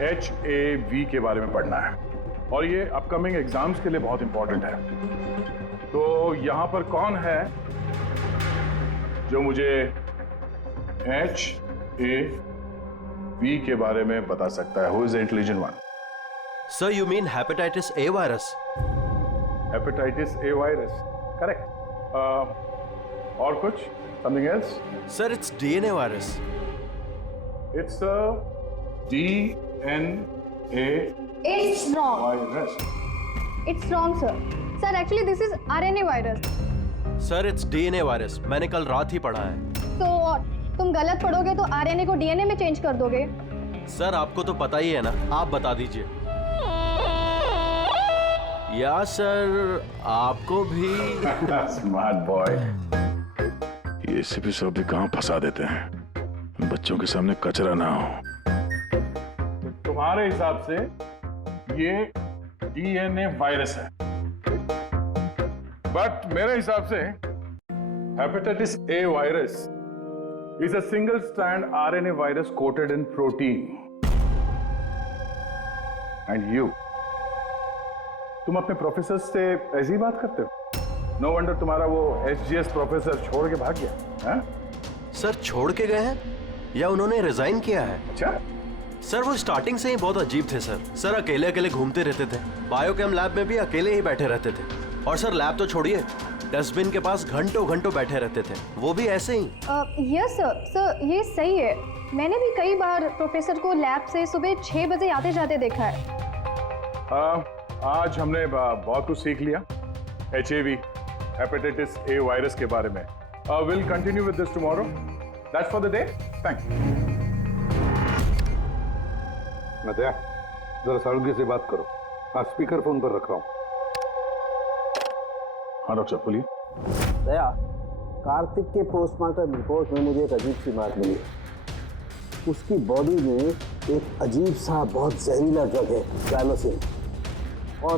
HAV के बारे में पढ़ना है, और ये अपकमिंग एग्जाम्स के लिए बहुत इंपॉर्टेंट है। तो यहां पर कौन है जो मुझे HAV के बारे में बता सकता है? Who is the intelligent one? Sir, you mean hepatitis A virus? Hepatitis A virus, correct. और कुछ? Something else? Sir, it's DNA virus. It's DNA It's wrong. virus. It's wrong, sir. Sir, actually this is RNA virus. Sir, it's DNA virus, मैंने कल रात ही पढ़ा है। So what? तुम गलत पढ़ोगे तो RNA को DNA में चेंज कर दोगे। सर, आपको तो पता ही है ना, आप बता दीजिए। या सर, आपको भी। Smart boy. ये एसीपी साहब भी कहाँ फंसा देते हैं, बच्चों के सामने कचरा ना हो। तुम्हारे हिसाब से ये DNA वायरस है, बट मेरे हिसाब से hepatitis A virus is a single strand RNA virus coated in protein. And you, तुम अपने प्रोफेसर से ऐसी बात करते हो? नो वंडर तुम्हारा वो SGS प्रोफेसर छोड़ के भाग गया है? सर, छोड़ के गए हैं या उन्होंने रिजाइन किया है? अच्छा, सर वो स्टार्टिंग से ही बहुत अजीब थे सर अकेले अकेले घूमते रहते थे। बायोकेम लैब में भी अकेले ही बैठे रहते थे। और सर लैब तो छोड़िए, डस्टबिन के पास घंटों घंटों बैठे रहते थे, वो भी ऐसे ही। यस सर, ये सही है। मैंने भी कई बार प्रोफेसर को लैब से सुबह 6 बजे आते जाते देखा है। आज हमने बहुत कुछ सीख लिया HIV, हेपेटाइटिस A वायरस के बारे में। Will continue with this tomorrow. That's for the day. Thank you. Nadia, जरा सालुंगे से बात करो। हाँ, स्पीकर फोन पर रख रहा हूँ। हाँ डॉक्टर, बोलिए। दया, कार्तिक के पोस्टमार्टम रिपोर्ट में मुझे एक अजीब सी बात मिली। उसकी बॉडी में एक अजीब सा बहुत जहरीला ड्रग है, ट्राइलोसिन, और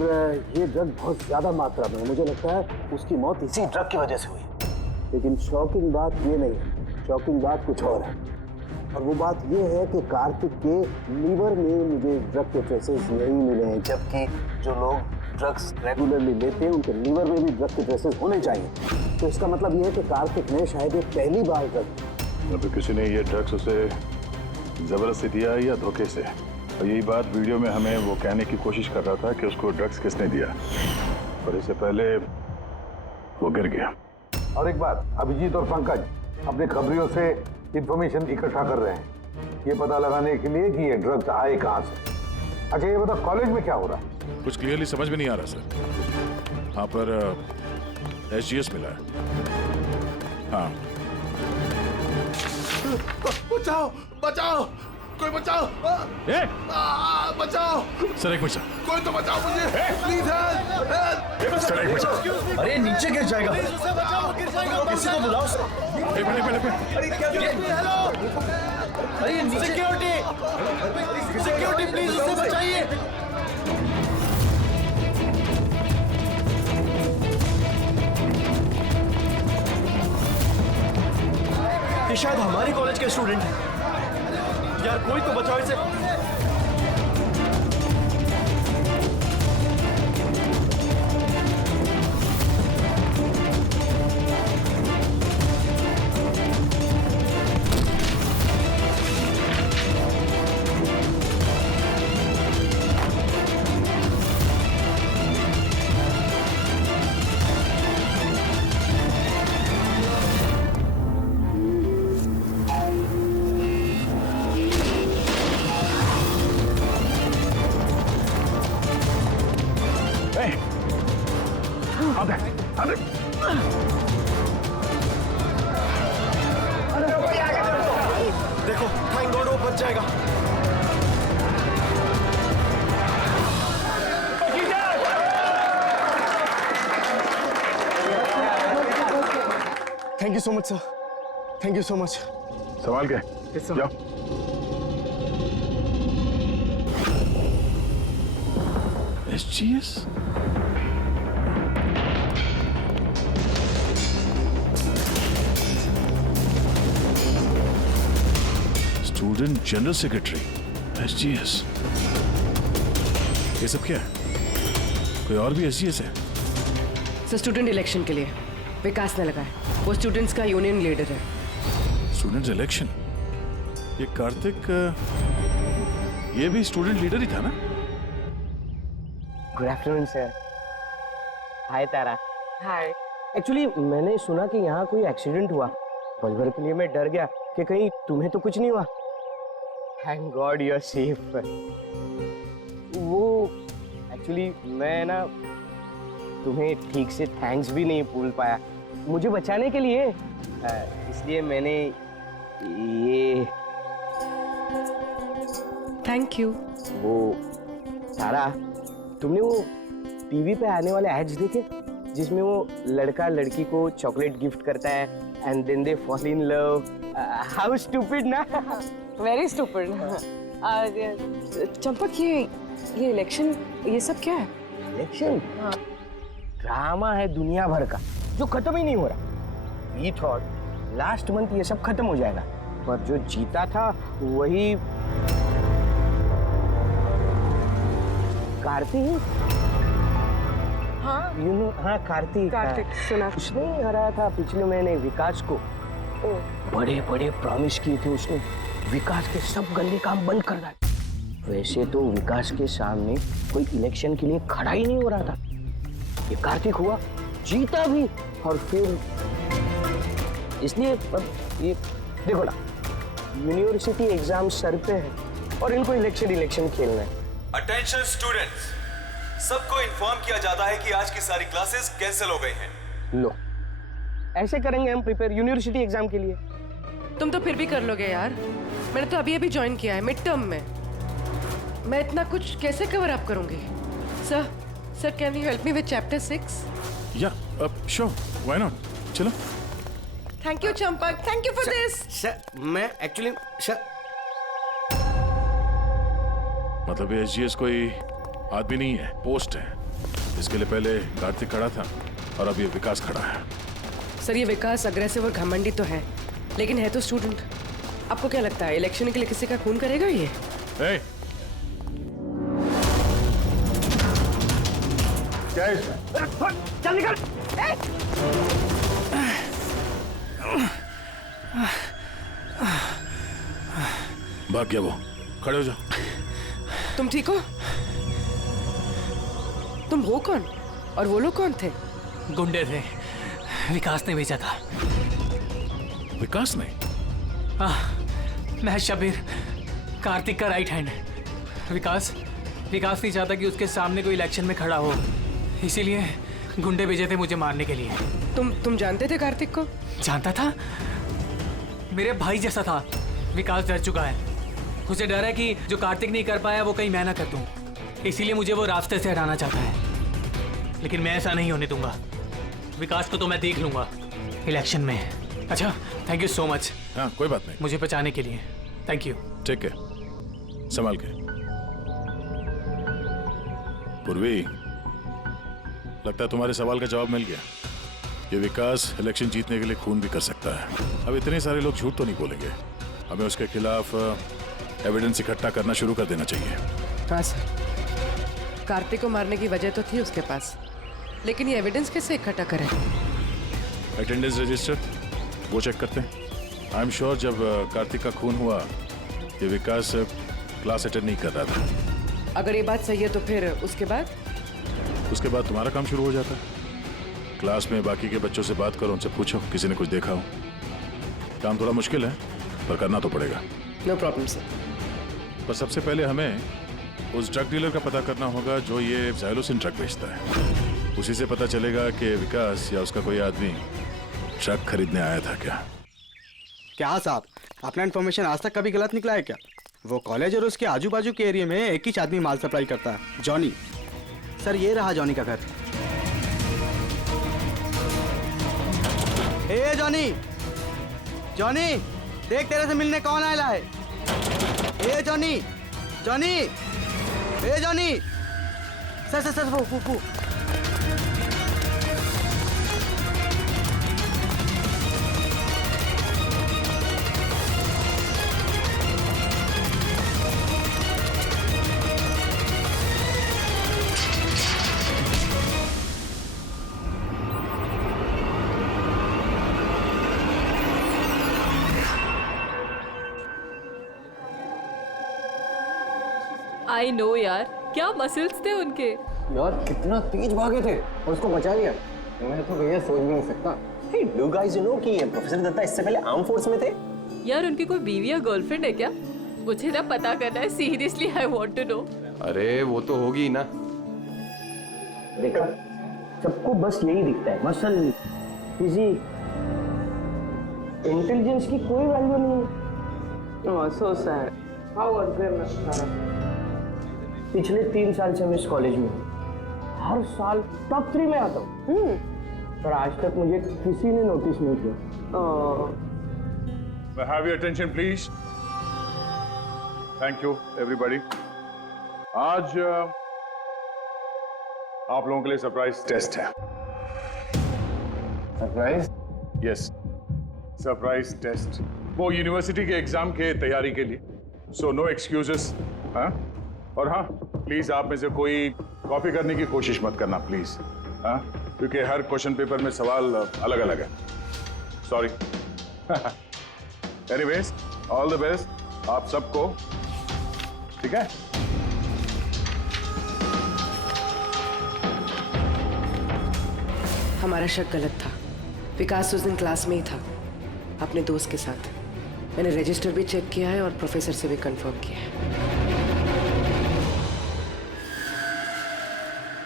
ये ड्रग बहुत ज़्यादा मात्रा में। मुझे लगता है उसकी मौत इसी ड्रग की वजह से हुई। लेकिन शॉकिंग बात ये नहीं है, शॉकिंग बात कुछ और है। और वो बात ये है कि कार्तिक के लीवर में मुझे ड्रग के ट्रेसेस नहीं मिले हैं, जबकि जो लोग ड्रग्स रेगुलरली लेते हैं उनके लीवर में भी ड्रग के ट्रेसेस होने चाहिए। तो इसका मतलब ये है कि कार्तिक ने शायद ये पहली बार ड्रग, किसी ने ये ड्रग्स उसे जबरदस्ती दिया या धोखे से। और यही बात वीडियो में हमें वो कहने की कोशिश कर रहा था कि उसको ड्रग्स किसने दिया, पर इससे पहले वो गिर गया। और एक बात, अभिजीत और पंकज अपने खबरियों से इंफॉर्मेशन इकट्ठा कर रहे हैं ये पता लगाने के लिए कि ये ड्रग्स आए कहाँ से। अच्छा ये बताओ, कॉलेज में क्या हो रहा है? कुछ क्लियरली समझ में नहीं आ रहा सर। हाँ पर SGS मिला है। हाँ। बचाओ बचाओ, कोई बचाओ। बचाओ सर, एक मिनट। कोई तो बचाओ मुझे, प्लीज हेल्प। सर एक मिनट। अरे नीचे गिर जाएगा, किसी को बुलाओ सर। एक मिनट। अरे क्या अरे सिक्योरिटी प्लीज उसे बचाइए। ये शायद हमारे कॉलेज के स्टूडेंट हैं यार, कोई तो बचाओ इसे। देखो, थैंक गॉड वो बच जाएगा। Thank you so much sir, thank you so much. संभाल के जाओ। SGS? Student general secretary, SGS। ये सब क्या है? कोई और भी SGS है? सर स्टूडेंट इलेक्शन के लिए विकास ने लगाया। वो स्टूडेंट्स का यूनियन लीडर है। Student election? ये कार्तिक ये भी स्टूडेंट लीडर ही था ना? Good afternoon sir. Hi Tara. Hi. Actually मैंने सुना कि यहाँ कोई एक्सीडेंट हुआ। पल भर के लिए मैं डर गया कि कहीं तुम्हें तो कुछ नहीं हुआ। Thank God you are safe. वो एक्चुअली मैं ना तुम्हें ठीक से थैंक्स भी नहीं बोल पाया मुझे बचाने के लिए, इसलिए मैंने ये। Thank you. वो तारा, तुमने वो टीवी पे आने वाले एड्स देखे जिसमें वो लड़का लड़की को चॉकलेट गिफ्ट करता है and then they fall in love? How stupid ना। Very stupid. चंपक, ये इलेक्शन ये सब क्या है? इलेक्शन ड्रामा है दुनिया भर का जो खत्म ही नहीं हो रहा। वी थॉट लास्ट मंथ ये सब खत्म हो जाएगा, पर जो जीता था वही कार्तिक। हाँ यू नो, हाँ कार्तिक सुना। उसने हराया था पिछले महीने विकास को। बड़े बड़े प्रॉमिस किए थे उसने, विकास के सब गंदे काम बंद करना है। वैसे तो विकास के सामने कोई इलेक्शन के लिए खड़ा ही नहीं हो रहा था। ये कार्तिक हुआ, जीता भी, और फिर इसलिए ये देखो ना, यूनिवर्सिटी एग्जाम सर पे है और इनको इलेक्शन खेलना है। अटेंशन स्टूडेंट्स, सबको इन्फॉर्म किया जाता है कि आज की सारी क्लासेस कैंसिल हो गई हैं। लो, ऐसे करेंगे हम प्रिपेयर यूनिवर्सिटी एग्जाम के लिए। तुम तो फिर भी कर लोगे यार, मैंने तो अभी जॉइन किया है मिड टर्म में। मैं इतना कुछ कैसे कवर अप करूंगी? Sir can you help me with chapter 6? या श्योर, व्हाई नॉट, चलो। Thank you Champak, thank you for this. Sir मैं एक्चुअली सर, मतलब ये एसजीएस कोई आदमी नहीं है, पोस्ट है। इसके लिए पहले कार्तिक खड़ा था और अब ये विकास खड़ा है। सर ये विकास अग्रेसिव और घमंडी तो है, लेकिन है तो स्टूडेंट। आपको क्या लगता है इलेक्शन के लिए किसी का खून करेगा ये? hey! क्या है इसमें? चल निकल। भाग गया वो, खड़े हो जाओ। तुम ठीक हो? तुम हो कौन और वो लोग कौन थे? गुंडे थे, विकास ने भेजा था। विकास ने? मैं शबीर, कार्तिक का राइट हैंड। विकास नहीं चाहता कि उसके सामने कोई इलेक्शन में खड़ा हो, इसीलिए गुंडे भेजे थे मुझे मारने के लिए। तुम जानते थे कार्तिक को? जानता था, मेरे भाई जैसा था। विकास डर चुका है, उसे डर है कि जो कार्तिक नहीं कर पाया वो कहीं मैं ना कर दूं, इसीलिए मुझे वो रास्ते से हटाना चाहता है। लेकिन मैं ऐसा नहीं होने दूंगा। विकास को तो मैं देख लूंगा इलेक्शन में। अच्छा, थैंक यू सो मच। हाँ, कोई बात नहीं, मुझे बचाने के लिए थैंक यू। ठीक है, संभाल के। पूर्वी, लगता है तुम्हारे सवाल का जवाब मिल गया। ये विकास इलेक्शन जीतने के लिए खून भी कर सकता है। अब इतने सारे लोग झूठ तो नहीं बोलेंगे, हमें उसके खिलाफ एविडेंस इकट्ठा करना शुरू कर देना चाहिए। हाँ सर, कार्तिक को मारने की वजह तो थी उसके पास, लेकिन ये एविडेंस कैसे इकट्ठा करें? अटेंडेंस रजिस्टर वो चेक करते हैं। आई एम श्योर जब कार्तिक का खून हुआ ये विकास क्लास अटेंड नहीं कर रहा था। अगर ये बात सही है तो फिर उसके बाद तुम्हारा काम शुरू हो जाता है। क्लास में बाकी के बच्चों से बात करो, उनसे पूछो किसी ने कुछ देखा हो। काम थोड़ा मुश्किल है पर करना तो पड़ेगा। No problem sir. पर सबसे पहले हमें उस ड्रग डीलर का पता करना होगा जो ये ज़ाइलोसिन ड्रग बेचता है। उसी से पता चलेगा कि विकास या उसका कोई आदमी ड्रग खरीदने आया था क्या साहब, अपना इन्फॉर्मेशन आज तक कभी गलत निकला है क्या? वो कॉलेज और उसके आजू बाजू के एरिया में एक ही आदमी माल सप्लाई करता है, जॉनी। सर ये रहा जॉनी का घर। ए जॉनी, जॉनी देख तेरे से मिलने कौन आया है? ए जॉनी, जॉनी, ए जॉनी। सर वो आई नो यार, क्या मसल्स थे उनके। यार कितना तेज भागे थे और उसको बचा लिया। मैं तो भैया सोच भी नहीं सकता। Hey, do guys know कि प्रोफेसर दत्ता इससे पहले आर्म फोर्स में थे? यार उनकी कोई बीवी या गर्लफ्रेंड है क्या? मुझे ना पता करना है, seriously I want to know. अरे वो तो होगी ना। देखा, सबको बस यही दिखता है, मसल, फिजिक, इंटेलिजेंस की कोई वैल्यू नहीं है। Oh so sad. How was there? पिछले 3 साल से मैं इस कॉलेज में हूँ, हर साल टॉप 3 में आता हूँ, पर आज तक मुझे किसी ने नोटिस नहीं किया। Have your attention please. Thank you everybody. आज आप लोगों के लिए सरप्राइज टेस्ट है। सरप्राइज? Yes, surprise test. वो यूनिवर्सिटी के एग्जाम के तैयारी के लिए। So no excuses. हाँ, और हाँ प्लीज आप में से कोई कॉपी करने की कोशिश मत करना प्लीज। हाँ, क्योंकि हर क्वेश्चन पेपर में सवाल अलग अलग है। Sorry. Anyways, all the best आप सबको। ठीक है। हमारा शक गलत था। विकास उस दिन क्लास में ही था अपने दोस्त के साथ। मैंने रजिस्टर भी चेक किया है और प्रोफेसर से भी कंफर्म किया है।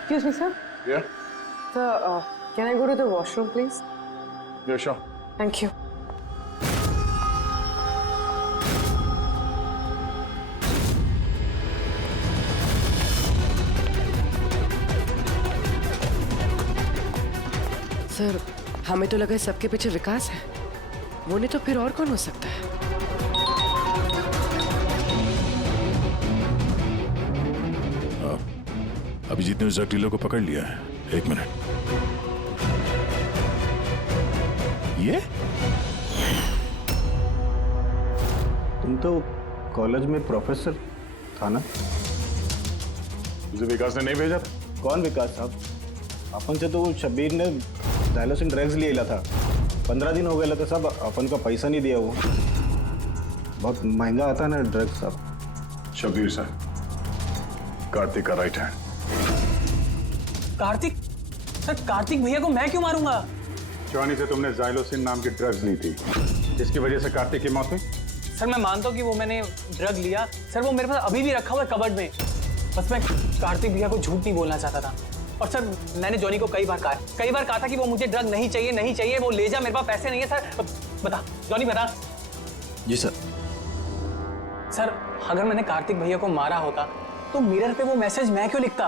Excuse me, sir. Yeah. Sir, can I go to the washroom, please? Yeah, sure. Thank you. Sir, हमें तो लगा सबके पीछे विकास है। वो नहीं तो फिर और कौन हो सकता है? अभिजीत ने उस ड्रग डीलर को पकड़ लिया है। 1 मिनट। ये तुम तो कॉलेज में प्रोफेसर था ना? तुझे विकास ने नहीं भेजा था? कौन विकास साहब? अपन से तो शब्बीर ने डायलोसिन ड्रग्स लिया था। 15 दिन हो गए था साहब, अपन का पैसा नहीं दिया। वो बहुत महंगा आता है ना ड्रग्स साहब। शब्बीर सर, कार्तिक का right hand. Kartik? Sir, Kartik भैया को मैं क्यों मारूंगा? जॉनी से तुमने जाइलोसिन नाम की ड्रग्स ली थी, जिसकी वजह से कार्तिक की मौत हुई। सर, मैं मानता हूँ कि वो मैंने ड्रग लिया। सर, वो मेरे पास अभी भी रखा हुआ है कबर्ड में। बस मैं कार्तिक भैया को झूठ नहीं बोलना चाहता था। और सर, मैंने जॉनी को कई बार कहा था कि वो मुझे ड्रग नहीं चाहिए, वो ले जा, मेरे पास पैसे नहीं है। सर बता, जॉनी बता। जी सर। सर, अगर मैंने कार्तिक भैया को मारा होता तो मिरर पे वो मैसेज मैं क्यों लिखता?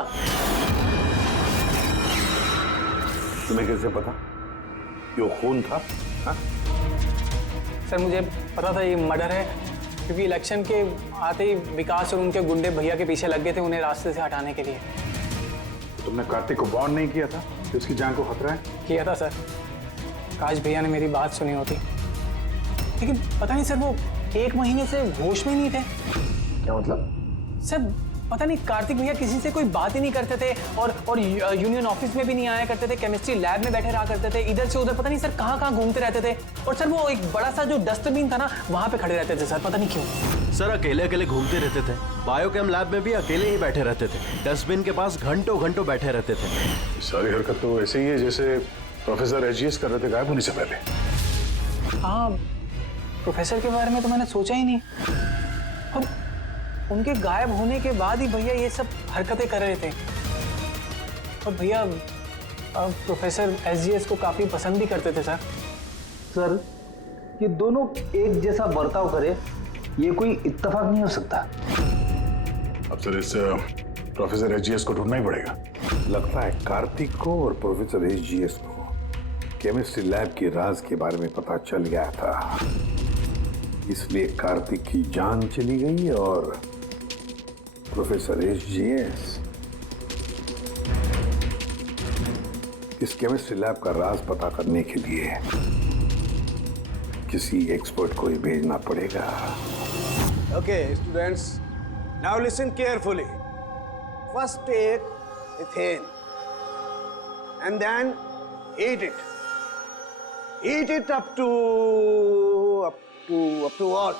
तुम्हें कैसे पता ये खून था? हा? सर, मुझे पता था ये मर्डर है, क्योंकि इलेक्शन के आते ही विकास और उनके गुंडे भैया के पीछे लग गए थे उन्हें रास्ते से हटाने के लिए। तुमने कार्तिक को वार्न नहीं किया था कि उसकी जान को खतरा है? किया था सर। काश भैया ने मेरी बात सुनी होती, लेकिन पता नहीं सर, वो 1 महीने से होश में नहीं थे। क्या मतलब? सर, पता नहीं, कार्तिक भैया किसी से कोई बात ही नहीं करते थे और यूनियन ऑफिस में भी नहीं आया करते थे। केमिस्ट्री लैब में बैठे रहा करते थे, इधर से उधर पता नहीं सर कहाँ घूमते रहते थे। और सर, वो एक बड़ा सा जो डस्टबिन था ना, वहां पे खड़े रहते थे सर, पता नहीं क्यों। सर, अकेले अकेले घूमते रहते थे। बायोकेम लैब में भी अकेले ही बैठे रहते थे। डस्टबिन के पास घंटों घंटों बैठे रहते थे। सारी हरकत तो ऐसे ही है जैसे प्रोफेसर एचजीएस कर रहे थे गायब होने से पहले। हाँ, प्रोफेसर के बारे में तो मैंने सोचा ही नहीं। और उनके गायब होने के बाद ही भैया ये सब हरकतें कर रहे थे। और भैया प्रोफेसर एसजीएस को काफी पसंद भी करते थे सर। सर, ये दोनों एक जैसा बर्ताव करे, ये कोई इत्तेफाक नहीं हो सकता। अब सर, इस प्रोफेसर एचजीएस को ढूंढना ही पड़ेगा। लगता है कार्तिक को और प्रोफेसर एचजीएस को केमिस्ट्री लैब के राज के बारे में पता चल गया था, इसलिए कार्तिक की जान चली गई और प्रोफेसर एचजीएस इस केमिस्ट्री लैब का राज पता करने के लिए किसी एक्सपर्ट को ही भेजना पड़ेगा। Okay, students, now listen carefully. First take ethane and then heat it. Heat it up to what?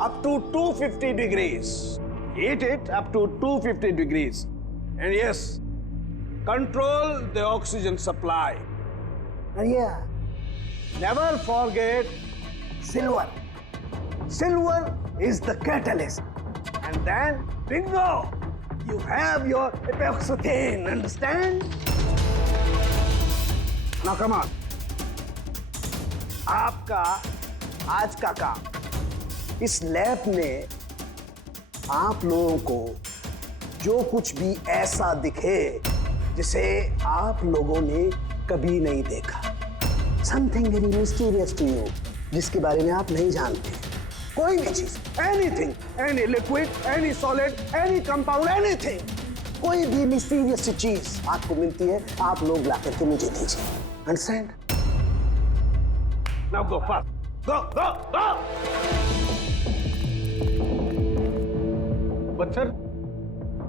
Up to 250 degrees. Heat it up to 250 degrees. And yes, control the oxygen supply. And yeah, never forget silver. Silver is the catalyst. And then, bingo! You have your epoxythane, understand? Now come on. आपका आज का काम, इस lab ने आप लोगों को जो कुछ भी ऐसा दिखे जिसे आप लोगों ने कभी नहीं देखा, something very mysterious to you, जिसके बारे में आप नहीं जानते, कोई भी चीज, anything, any liquid, any solid, any compound, anything, कोई भी मिस्टीरियस चीज आपको मिलती है, आप लोग ला करके मुझे दीजिए। Understand? Now go fast, go go go. But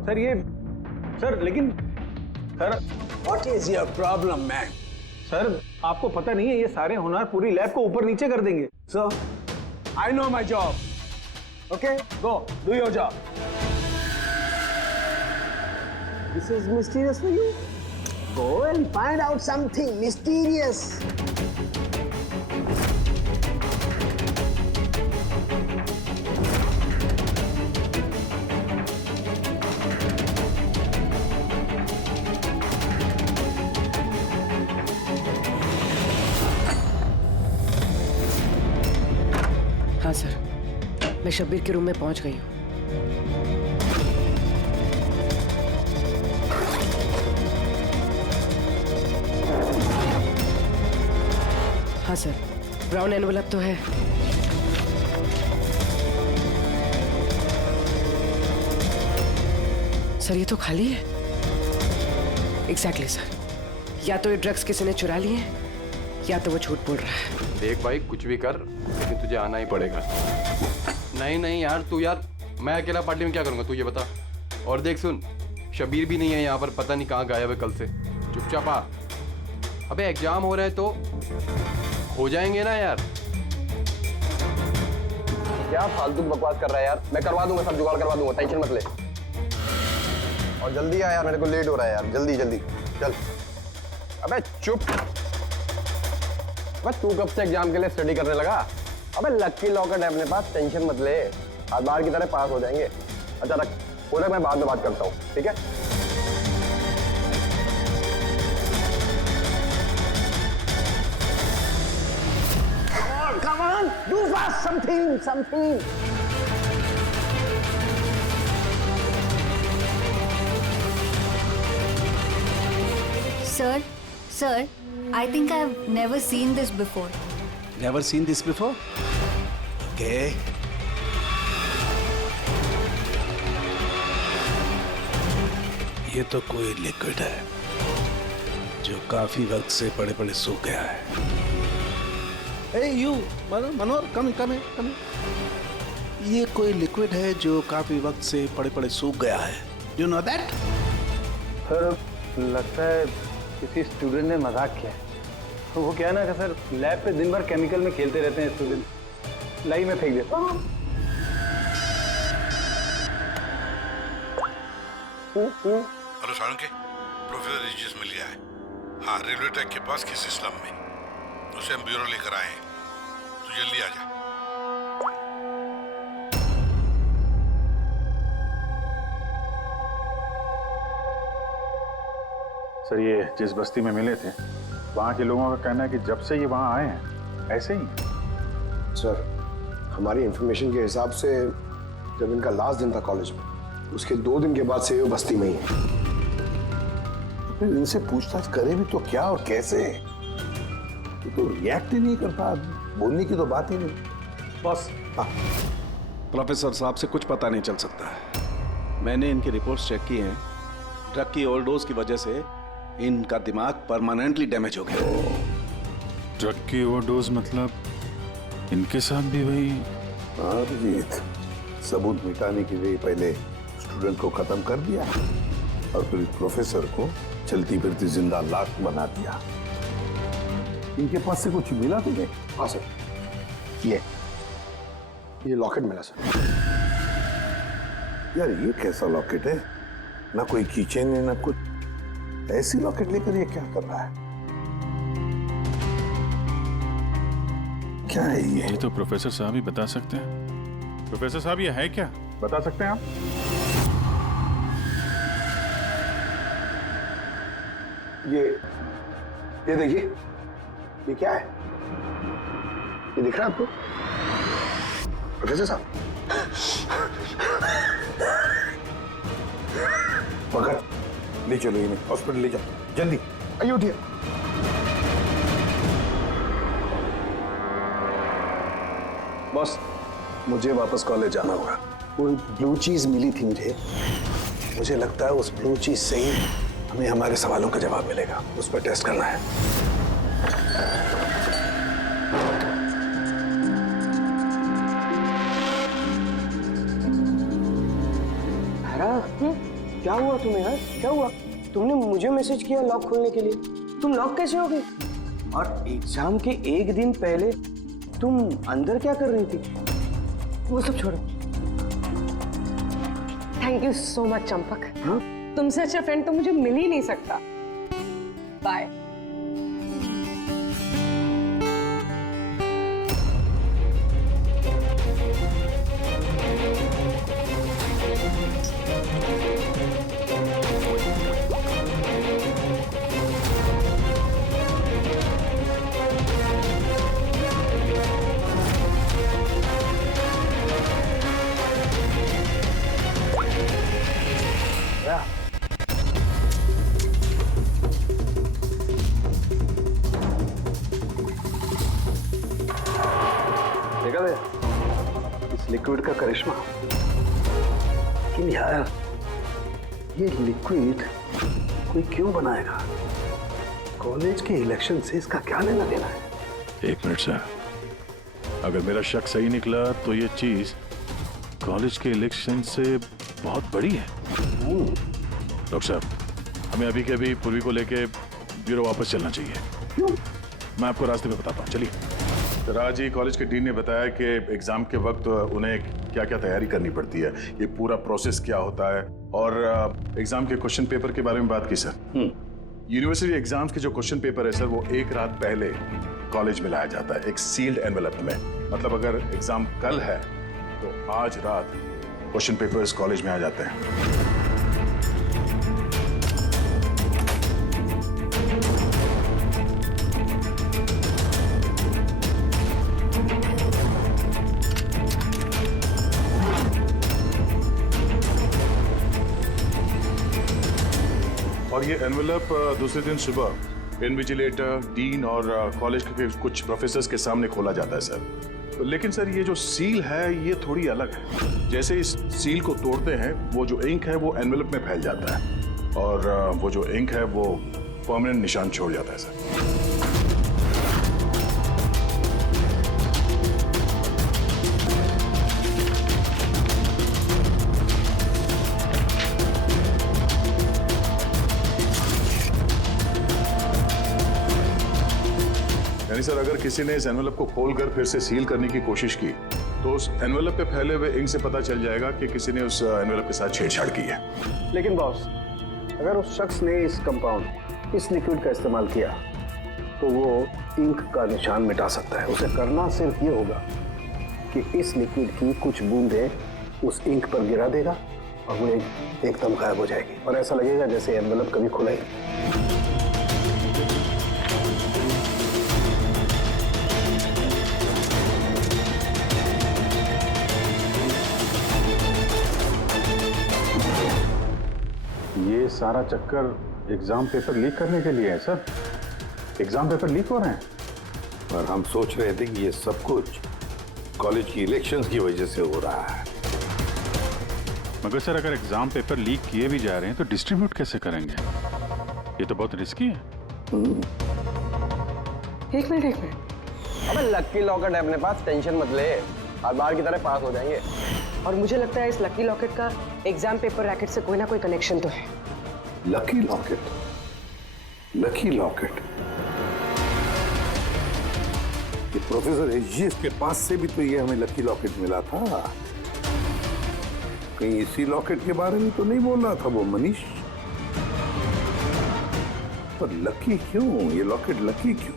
sir ये सर, लेकिन sir, what is your problem man? Sir, आपको पता नहीं है ये सारे होनहार पूरी लैब को ऊपर नीचे कर देंगे। So I know my job, okay, go do your job. This is mysterious for you? Go and find out something mysterious. हाँ सर, मैं शब्बीर के रूम में पहुंच गई हूँ। हाँ सर, ब्राउन एनवलप तो है। सर ये तो खाली है। एग्जैक्टली सर, या तो ये ड्रग्स किसी ने चुरा लिए हैं या तो वो झूठ बोल रहा है। देख भाई, कुछ भी कर लेकिन तुझे आना ही पड़ेगा। नहीं नहीं यार, तू यार, मैं अकेला पार्टी में क्या करूंगा तू ये बता। और देख सुन, शबीर भी नहीं है यहाँ पर, पता नहीं कहाँ गायब है कल से। चुपचाप आ। अबे एग्जाम हो रहा है तो हो जाएंगे ना यार। क्या फालतू बकवास कर रहा है यार, मैं करवा दूंगा, सब जुगाड़ करवा दूंगा, टेंशन मत ले। और जल्दी आ यार, मेरे को लेट हो रहा है यार, जल्दी जल्दी चल। अबे चुप। अबे तू कब से एग्जाम के लिए स्टडी करने लगा? अबे लकी लॉकेट है अपने पास, टेंशन मत ले, आज बाहर की तरह पास हो जाएंगे। अच्छा रख, बोला मैं बाद में बात करता हूँ, ठीक है? Come on, do fast, something. Sir, I think I've never seen this before. Never seen this before? Okay. ये तो कोई लिक्विड है जो काफी वक्त से पड़े सूख गया है। Hey you, Manohar, come here. ये कोई लिक्विड है जो काफी वक्त से पड़े सूख गया है। You know that? सर लगता है किसी स्टूडेंट ने मजाक किया। तो वो क्या है ना कि सर लैब पे दिन भर केमिकल में खेलते रहते हैं स्टूडेंट, लाई में फेंक देता। हेलो सारंगे, प्रोफेसर रिजियस मिल गया है। हाँ, रेलवे ट्रैक के पास किसी स्लम में। उसे हम ब्यूरो लेकर आए हैं, तो जल्दी आ जा। सर ये जिस बस्ती में मिले थे वहाँ के लोगों का कहना है कि जब से ये वहाँ आए हैं ऐसे ही। सर हमारी इंफॉर्मेशन के हिसाब से जब इनका लास्ट दिन था कॉलेज में, उसके 2 दिन के बाद से ये बस्ती में ही है। फिर इनसे पूछताछ करें भी तो क्या और कैसे? ये तो रिएक्ट ही नहीं करता, बोलने की तो बात ही नहीं। बॉस, प्रोफेसर साहब से कुछ पता नहीं चल सकता है। मैंने इनकी रिपोर्ट्स चेक की हैं। ड्रग की ओवरडोज की वजह से इनका दिमाग परमानेंटली डैमेज हो गया। ड्रग की ओवरडोज मतलब इनके साथ भी वही? हाँ जीत, सबूत मिटाने के लिए पहले स्टूडेंट को खत्म कर दिया और फिर प्रोफेसर को चलती फिरती जिंदा लाश बना दिया। इनके पास से कुछ मिला तुम्हें? हाँ सर, ये लॉकेट मिला सर। यार ये कैसा लॉकेट है? ना कोई कीचेन है ना कुछ। ऐसी लॉकेट लेकर ये क्या कर रहा है? क्या है ये? ये तो प्रोफेसर साहब ही बता सकते हैं। प्रोफेसर साहब ये है क्या, बता सकते हैं आप? ये देखिए, ये क्या है? ये दिख रहा है आपको प्रोफेसर साहब? पकड़, ले चलो इन्हें हॉस्पिटल ले जाओ, जल्दी आइए, उठिए। बॉस, मुझे वापस कॉलेज जाना होगा। कोई ब्लू चीज मिली थी मुझे लगता है उस ब्लू चीज से ही हमें हमारे सवालों का जवाब मिलेगा। उस पर टेस्ट करना है। क्या हुआ तुम्हें यार? क्या हुआ? तुमने मुझे मैसेज किया लॉक खोलने के लिए, तुम लॉक कैसे हो गई? और एग्जाम के 1 दिन पहले तुम अंदर क्या कर रही थी? वो सब छोड़ो। Thank you so much Champak. तुमसे अच्छा फ्रेंड तो मुझे मिल ही नहीं सकता। बाय। देखा भैया इस लिक्विड का करिश्मा। लेकिन यार ये लिक्विड कोई क्यों बनाएगा? कॉलेज के इलेक्शन से इसका क्या लेना देना है? एक मिनट सर, अगर मेरा शक सही निकला तो ये चीज कॉलेज के इलेक्शन से बहुत बड़ी है। डॉक्टर साहब, हमें अभी के अभी पूर्वी को लेके ब्यूरो वापस चलना चाहिए। क्यों? मैं आपको रास्ते में बताता हूँ, चलिए। राज जी, कॉलेज के डीन ने बताया कि एग्जाम के वक्त उन्हें क्या क्या तैयारी करनी पड़ती है, ये पूरा प्रोसेस क्या होता है, और एग्जाम के क्वेश्चन पेपर के बारे में बात की सर। यूनिवर्सिटी एग्जाम्स के जो क्वेश्चन पेपर है सर, वो एक रात पहले कॉलेज में लाया जाता है एक सील्ड एनवेलप में। मतलब अगर एग्जाम कल है तो आज रात क्वेश्चन पेपर्स कॉलेज में आ जाते हैं। और ये एनवेलप दूसरे दिन सुबह इन्विजिलेटर, डीन और कॉलेज के कुछ प्रोफेसर्स के सामने खोला जाता है सर। लेकिन सर ये जो सील है ये थोड़ी अलग है। जैसे इस सील को तोड़ते हैं, वो जो इंक है वो एनवेलप में फैल जाता है और वो जो इंक है वो परमानेंट निशान छोड़ जाता है सर। यानी सर अगर किसी ने इस एनवेलप को खोलकर फिर से सील करने की कोशिश की तो उस एनवेलप पे फैले हुए इंक से पता चल जाएगा कि किसी ने उस एनवेलप के साथ छेड़छाड़ की है। लेकिन बॉस, अगर उस शख्स ने इस कंपाउंड, इस लिक्विड का इस्तेमाल किया तो वो इंक का निशान मिटा सकता है। उसे करना सिर्फ ये होगा कि इस लिक्विड की कुछ बूंदें उस इंक पर गिरा देगा और वो एकदम गायब हो जाएगी और ऐसा लगेगा जैसे एनवेलप कभी खुला ही नहीं। ये सारा चक्कर एग्जाम पेपर लीक करने के लिए है सर। एग्जाम पेपर लीक हो रहे हैं और हम सोच रहे थे कि ये सब कुछ कॉलेज की इलेक्शंस की वजह से हो रहा है। मगर सर अगर एग्जाम पेपर लीक किए भी जा रहे हैं तो डिस्ट्रीब्यूट कैसे करेंगे? ये तो बहुत रिस्की है। एक मिनट। अबे लकी लॉकेट है अपने पास, टेंशन मत ले, हर बार की तरह पास हो जाएंगे। और मुझे लगता है इस लकी लॉकेट का एग्जाम पेपर रैकेट से कोई ना कोई कनेक्शन तो है। Lucky locket? Lucky locket? ये प्रोफेसर एजीएस के पास से भी तो ये हमें लकी लॉकेट मिला था। कहीं इसी लॉकेट के बारे में तो नहीं बोल रहा था वो मनीष? पर लकी क्यों? ये लॉकेट लकी क्यों?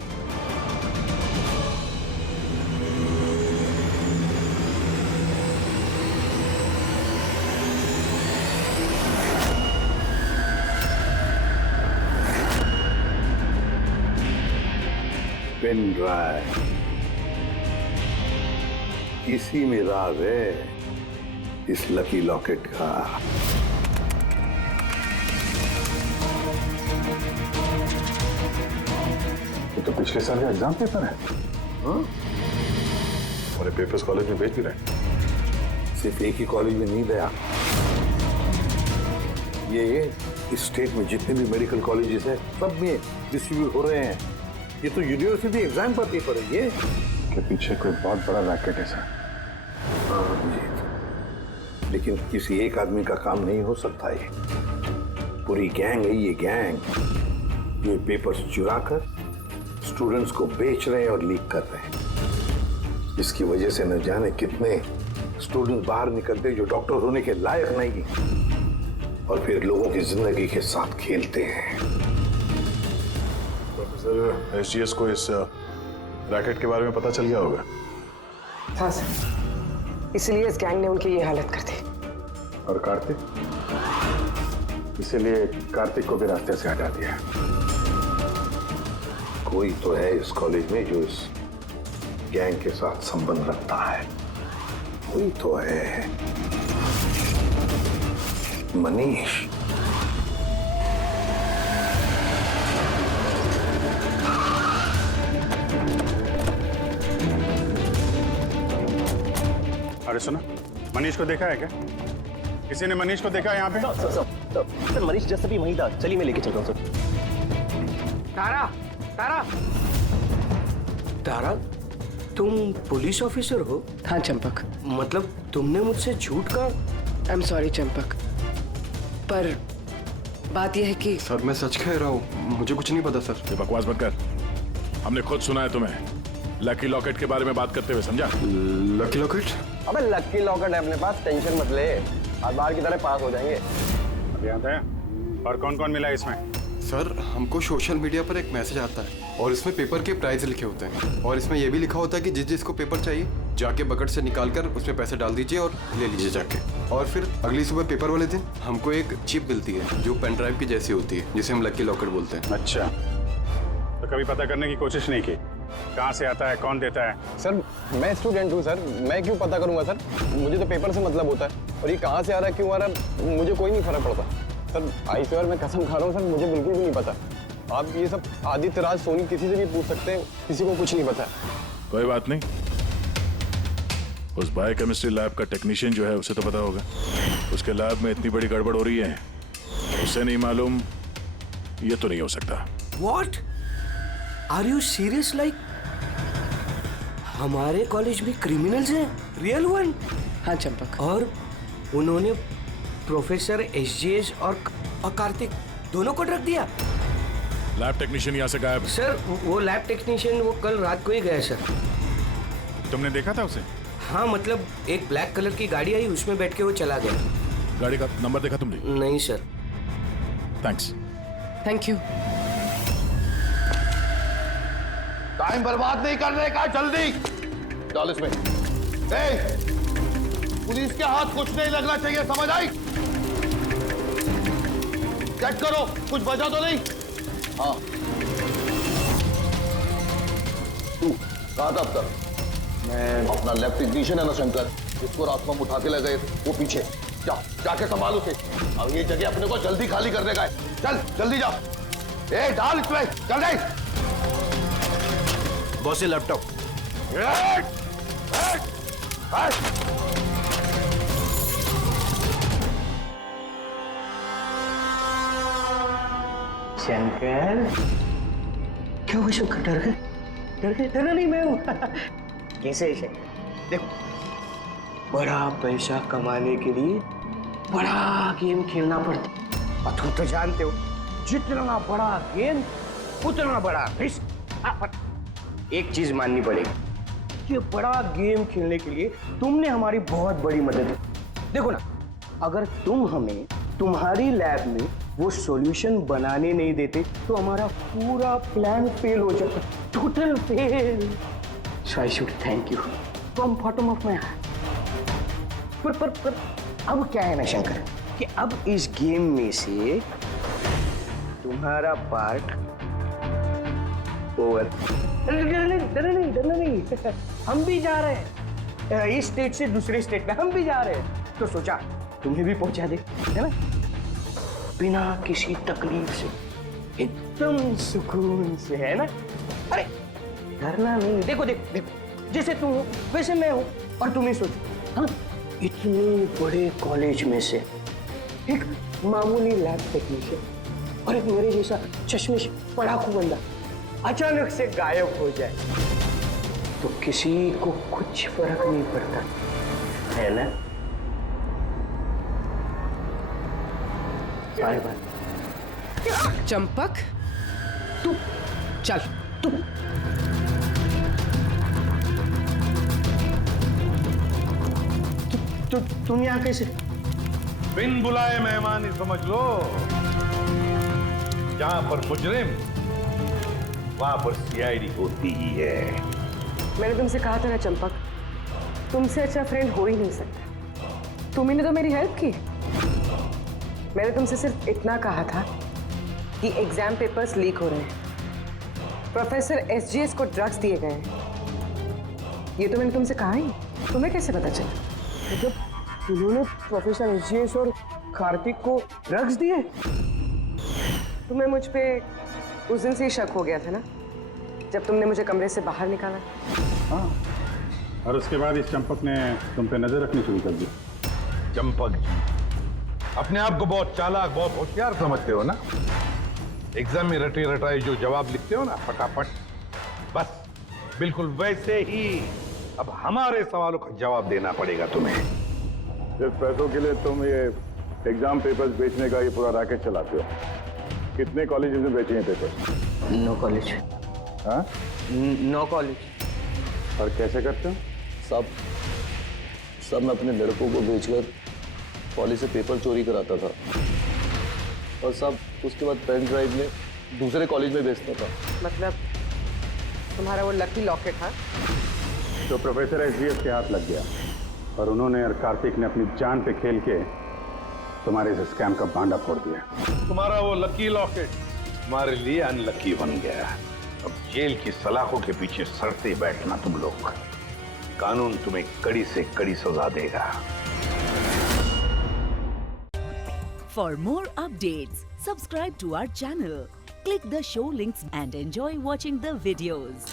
पेन ड्राइव, इसी में राज है इस लकी लॉकेट का। ये तो पिछले साल का एग्जाम पेपर है। हाँ? हमारे पेपर्स कॉलेज में भेज भी रहे। सिर्फ एक ही कॉलेज में नहीं गया, ये इस स्टेट में जितने भी मेडिकल कॉलेजेस हैं सब में डिस्ट्रीब्यूट हो रहे हैं। ये तो यूनिवर्सिटी एग्जाम का पेपर है। ये के पीछे कोई बहुत बड़ा रैकेट है सर। लेकिन किसी एक आदमी का काम नहीं हो सकता। ये पूरी गैंग है, ये गैंग जो ये पेपर्स चुरा कर स्टूडेंट्स को बेच रहे हैं और लीक कर रहे हैं। इसकी वजह से न जाने कितने स्टूडेंट्स बाहर निकलते जो डॉक्टर होने के लायक नहीं और फिर लोगों की जिंदगी के साथ खेलते हैं। सर एसजीएस को इस रैकेट के बारे में पता चल गया होगा। हाँ सर, इसलिए इस गैंग ने उनकी ये हालत कर दी। और कार्तिक, इसीलिए कार्तिक को भी रास्ते से हटा दिया। कोई तो है इस कॉलेज में जो इस गैंग के साथ संबंध रखता है, कोई तो है। मनीष। अरे सुनो, मनीष को देखा है क्या? किसी ने मनीष को देखा है यहाँ पे? सर मनीष जैसे भी वहीं था, चलिए मैं लेके चलता हूँ सर। तारा, तारा, तारा, तुम पुलिस ऑफिसर हो? हाँ चंपक। मतलब तुमने मुझसे झूठ कहा? आई एम सॉरी चंपक, पर बात यह है कि सर मैं सच कह रहा हूँ, मुझे कुछ नहीं पता सर। ये बकवास मत कर, हमने खुद सुना है तुम्हें लकी लॉकेट के बारे में बात करते हुए, समझा? Lucky locket? अबे लकी लॉकेट है अपने पास, टेंशन मत ले, आज बाहर की तरह पास हो जाएंगे। याद है? और कौन कौन मिला इसमें? सर हमको सोशल मीडिया पर एक मैसेज आता है और इसमें पेपर के प्राइस लिखे होते हैं और इसमें यह भी लिखा होता है कि जिस जिसको पेपर चाहिए जाके बकेट से निकाल कर उसमें पैसे डाल दीजिए और ले लीजिए जाके। और फिर अगली सुबह पेपर वाले दिन हमको एक चिप मिलती है जो पेन ड्राइव की जैसी होती है, जिसे हम लकी लॉकेट बोलते हैं। अच्छा, तो कभी पता करने की कोशिश नहीं की कहाँ से आता है, कौन देता है? सर मैं स्टूडेंट हूँ सर, मैं क्यों पता करूँगा सर? मुझे तो पेपर से मतलब होता है और ये कहाँ से आ रहा है, क्यों आ रहा है, मुझे कोई नहीं फर्क पड़ता सर। आई स्वेयर मैं कसम खा रहा हूँ सर, मुझे बिल्कुल भी नहीं पता। आप ये सब आदित्य राज सोनी किसी से भी पूछ सकते हैं, किसी को कुछ नहीं पता। कोई बात नहीं, उस बायोकेमिस्ट्री लैब का टेक्नीशियन जो है उसे तो पता होगा। उसके लैब में इतनी बड़ी गड़बड़ हो रही है, उसे नहीं मालूम, ये तो नहीं हो सकता। What? Are you serious? Like हमारे कॉलेज में क्रिमिनल्स हैं, रियल वन? हाँ चंपक। और उन्होंने प्रोफेसर एसजीएस और कार्तिक दोनों को रख दिया। लैब टेक्नीशियन यहाँ से गायब है। सर वो लैब टेक्नीशियन वो कल रात को ही गया सर। तुमने देखा था उसे? हाँ मतलब एक ब्लैक कलर की गाड़ी आई, उसमें बैठ के वो चला गया। गाड़ी का नंबर देखा तुमने? नहीं sir. Thanks. Thank you. Time बर्बाद नहीं करने का, जल्दी डाल इसमें। पुलिस के हाथ कुछ नहीं लगना चाहिए, समझ आई? चेक करो कुछ बचा तो नहीं। हाँ तू कहा था अब तक? मैं अपना लैब टेक्नीशियन है ना शंकर, जिसको रात को हम उठा के ले गए, वो पीछे जाके संभाल उसे। अब ये जगह अपने को जल्दी खाली करने का है, चल जल्दी जा। डाल इसमें, चल रही। बॉस ये लैपटॉप। शंकर, क्या हुआ शंकर? डर गए? डर गए? डरना नहीं, मैं हूं। कैसे है शंकर? देखो, बड़ा पैसा कमाने के लिए बड़ा गेम खेलना पड़ता, और तुम तो जानते हो जितना बड़ा गेम उतना बड़ा रिस्क। एक चीज माननी पड़ेगी, ये बड़ा गेम खेलने के लिए तुमने हमारी बहुत बड़ी मदद की। देखो ना, अगर तुम हमें तुम्हारी लैब में वो सॉल्यूशन बनाने नहीं देते तो हमारा पूरा प्लान फेल हो जाता, total fail. So I should thank you from bottom of my heart. पर अब क्या है ना शंकर, कि अब इस गेम में से तुम्हारा पार्ट ओवर। डरना नहीं, हम भी जा रहे हैं इस स्टेट से दूसरे स्टेट में, हम भी जा रहे हैं, तो सोचा तुम्हें भी पहुंचा दे, है ना, बिना किसी तकलीफ से, एकदम सुकून से, है ना। अरे डरना नहीं, देखो जैसे तुम हो वैसे मैं हूं, और तुम ही सोचो, हाँ इतने बड़े कॉलेज में से एक मामूली लैब टेक्नीशियन और एक मेरे जैसा चश्मिश पढ़ाकू बंदा अचानक से गायब हो जाए तो किसी को कुछ फर्क नहीं पड़ता, है ना? Bye bye. चंपक, तू चल, तू तुम यहाँ कैसे? बिन बुलाए मेहमान ही समझ लो, जहां पर मुजरिम वहां पर सीआईडी होती ही है। मैंने तुमसे कहा था ना चंपक, तुमसे अच्छा फ्रेंड हो ही नहीं सकता। तुमने तो मेरी हेल्प की। मैंने तुमसे सिर्फ इतना कहा था कि एग्जाम पेपर्स लीक हो रहे हैं, प्रोफेसर एसजीएस को ड्रग्स दिए गए हैं। ये तो मैंने तुमसे कहा ही। तुम्हें कैसे पता चला? मतलब उन्होंने प्रोफेसर एसजीएस और कार्तिक को ड्रग्स दिए? तुम्हें मुझ पे उस दिन से ही शक हो गया था ना, जब तुमने मुझे कमरे से बाहर निकाला। हाँ, और उसके बाद इस चंपक ने तुम पे नजर रखनी शुरू कर दी। चंपक जी, अपने आप को बहुत चालाक, बहुत होशियार समझते हो ना। एग्जाम में रटे रटाए जो जवाब लिखते हो ना फटाफट, बस बिल्कुल वैसे ही अब हमारे सवालों का जवाब देना पड़ेगा तुम्हें। सिर्फ पैसों के लिए तुम ये एग्जाम पेपर्स बेचने का ये पूरा रैकेट चलाते हो। कितने कॉलेजेस में बेचे हैं पेपर्स? No college. हाँ? No college. और कैसे करते हो? सब मैं अपने लड़कों को बेचकर कॉलेज से पेपर चोरी कराता था और सब उसके बाद पेन ड्राइव में दूसरे कॉलेज में बेचता था। मतलब तुम्हारा वो लकी लॉकेट? हाँ, तो प्रोफेसर एसजीएस के हाथ लग गया और उन्होंने और कार्तिक ने अपनी जान पे खेल के तुम्हारे इस स्कैम का भांडा फोड़ दिया। तुम्हारा वो लकी लॉकेट तुम्हारे लिए अनलकी बन गया। अब जेल की सलाखों के पीछे सड़ते बैठना तुम लोग। कानून तुम्हें कड़ी से कड़ी सजा देगा। For more updates, subscribe to our channel, click the show links and enjoy watching the videos.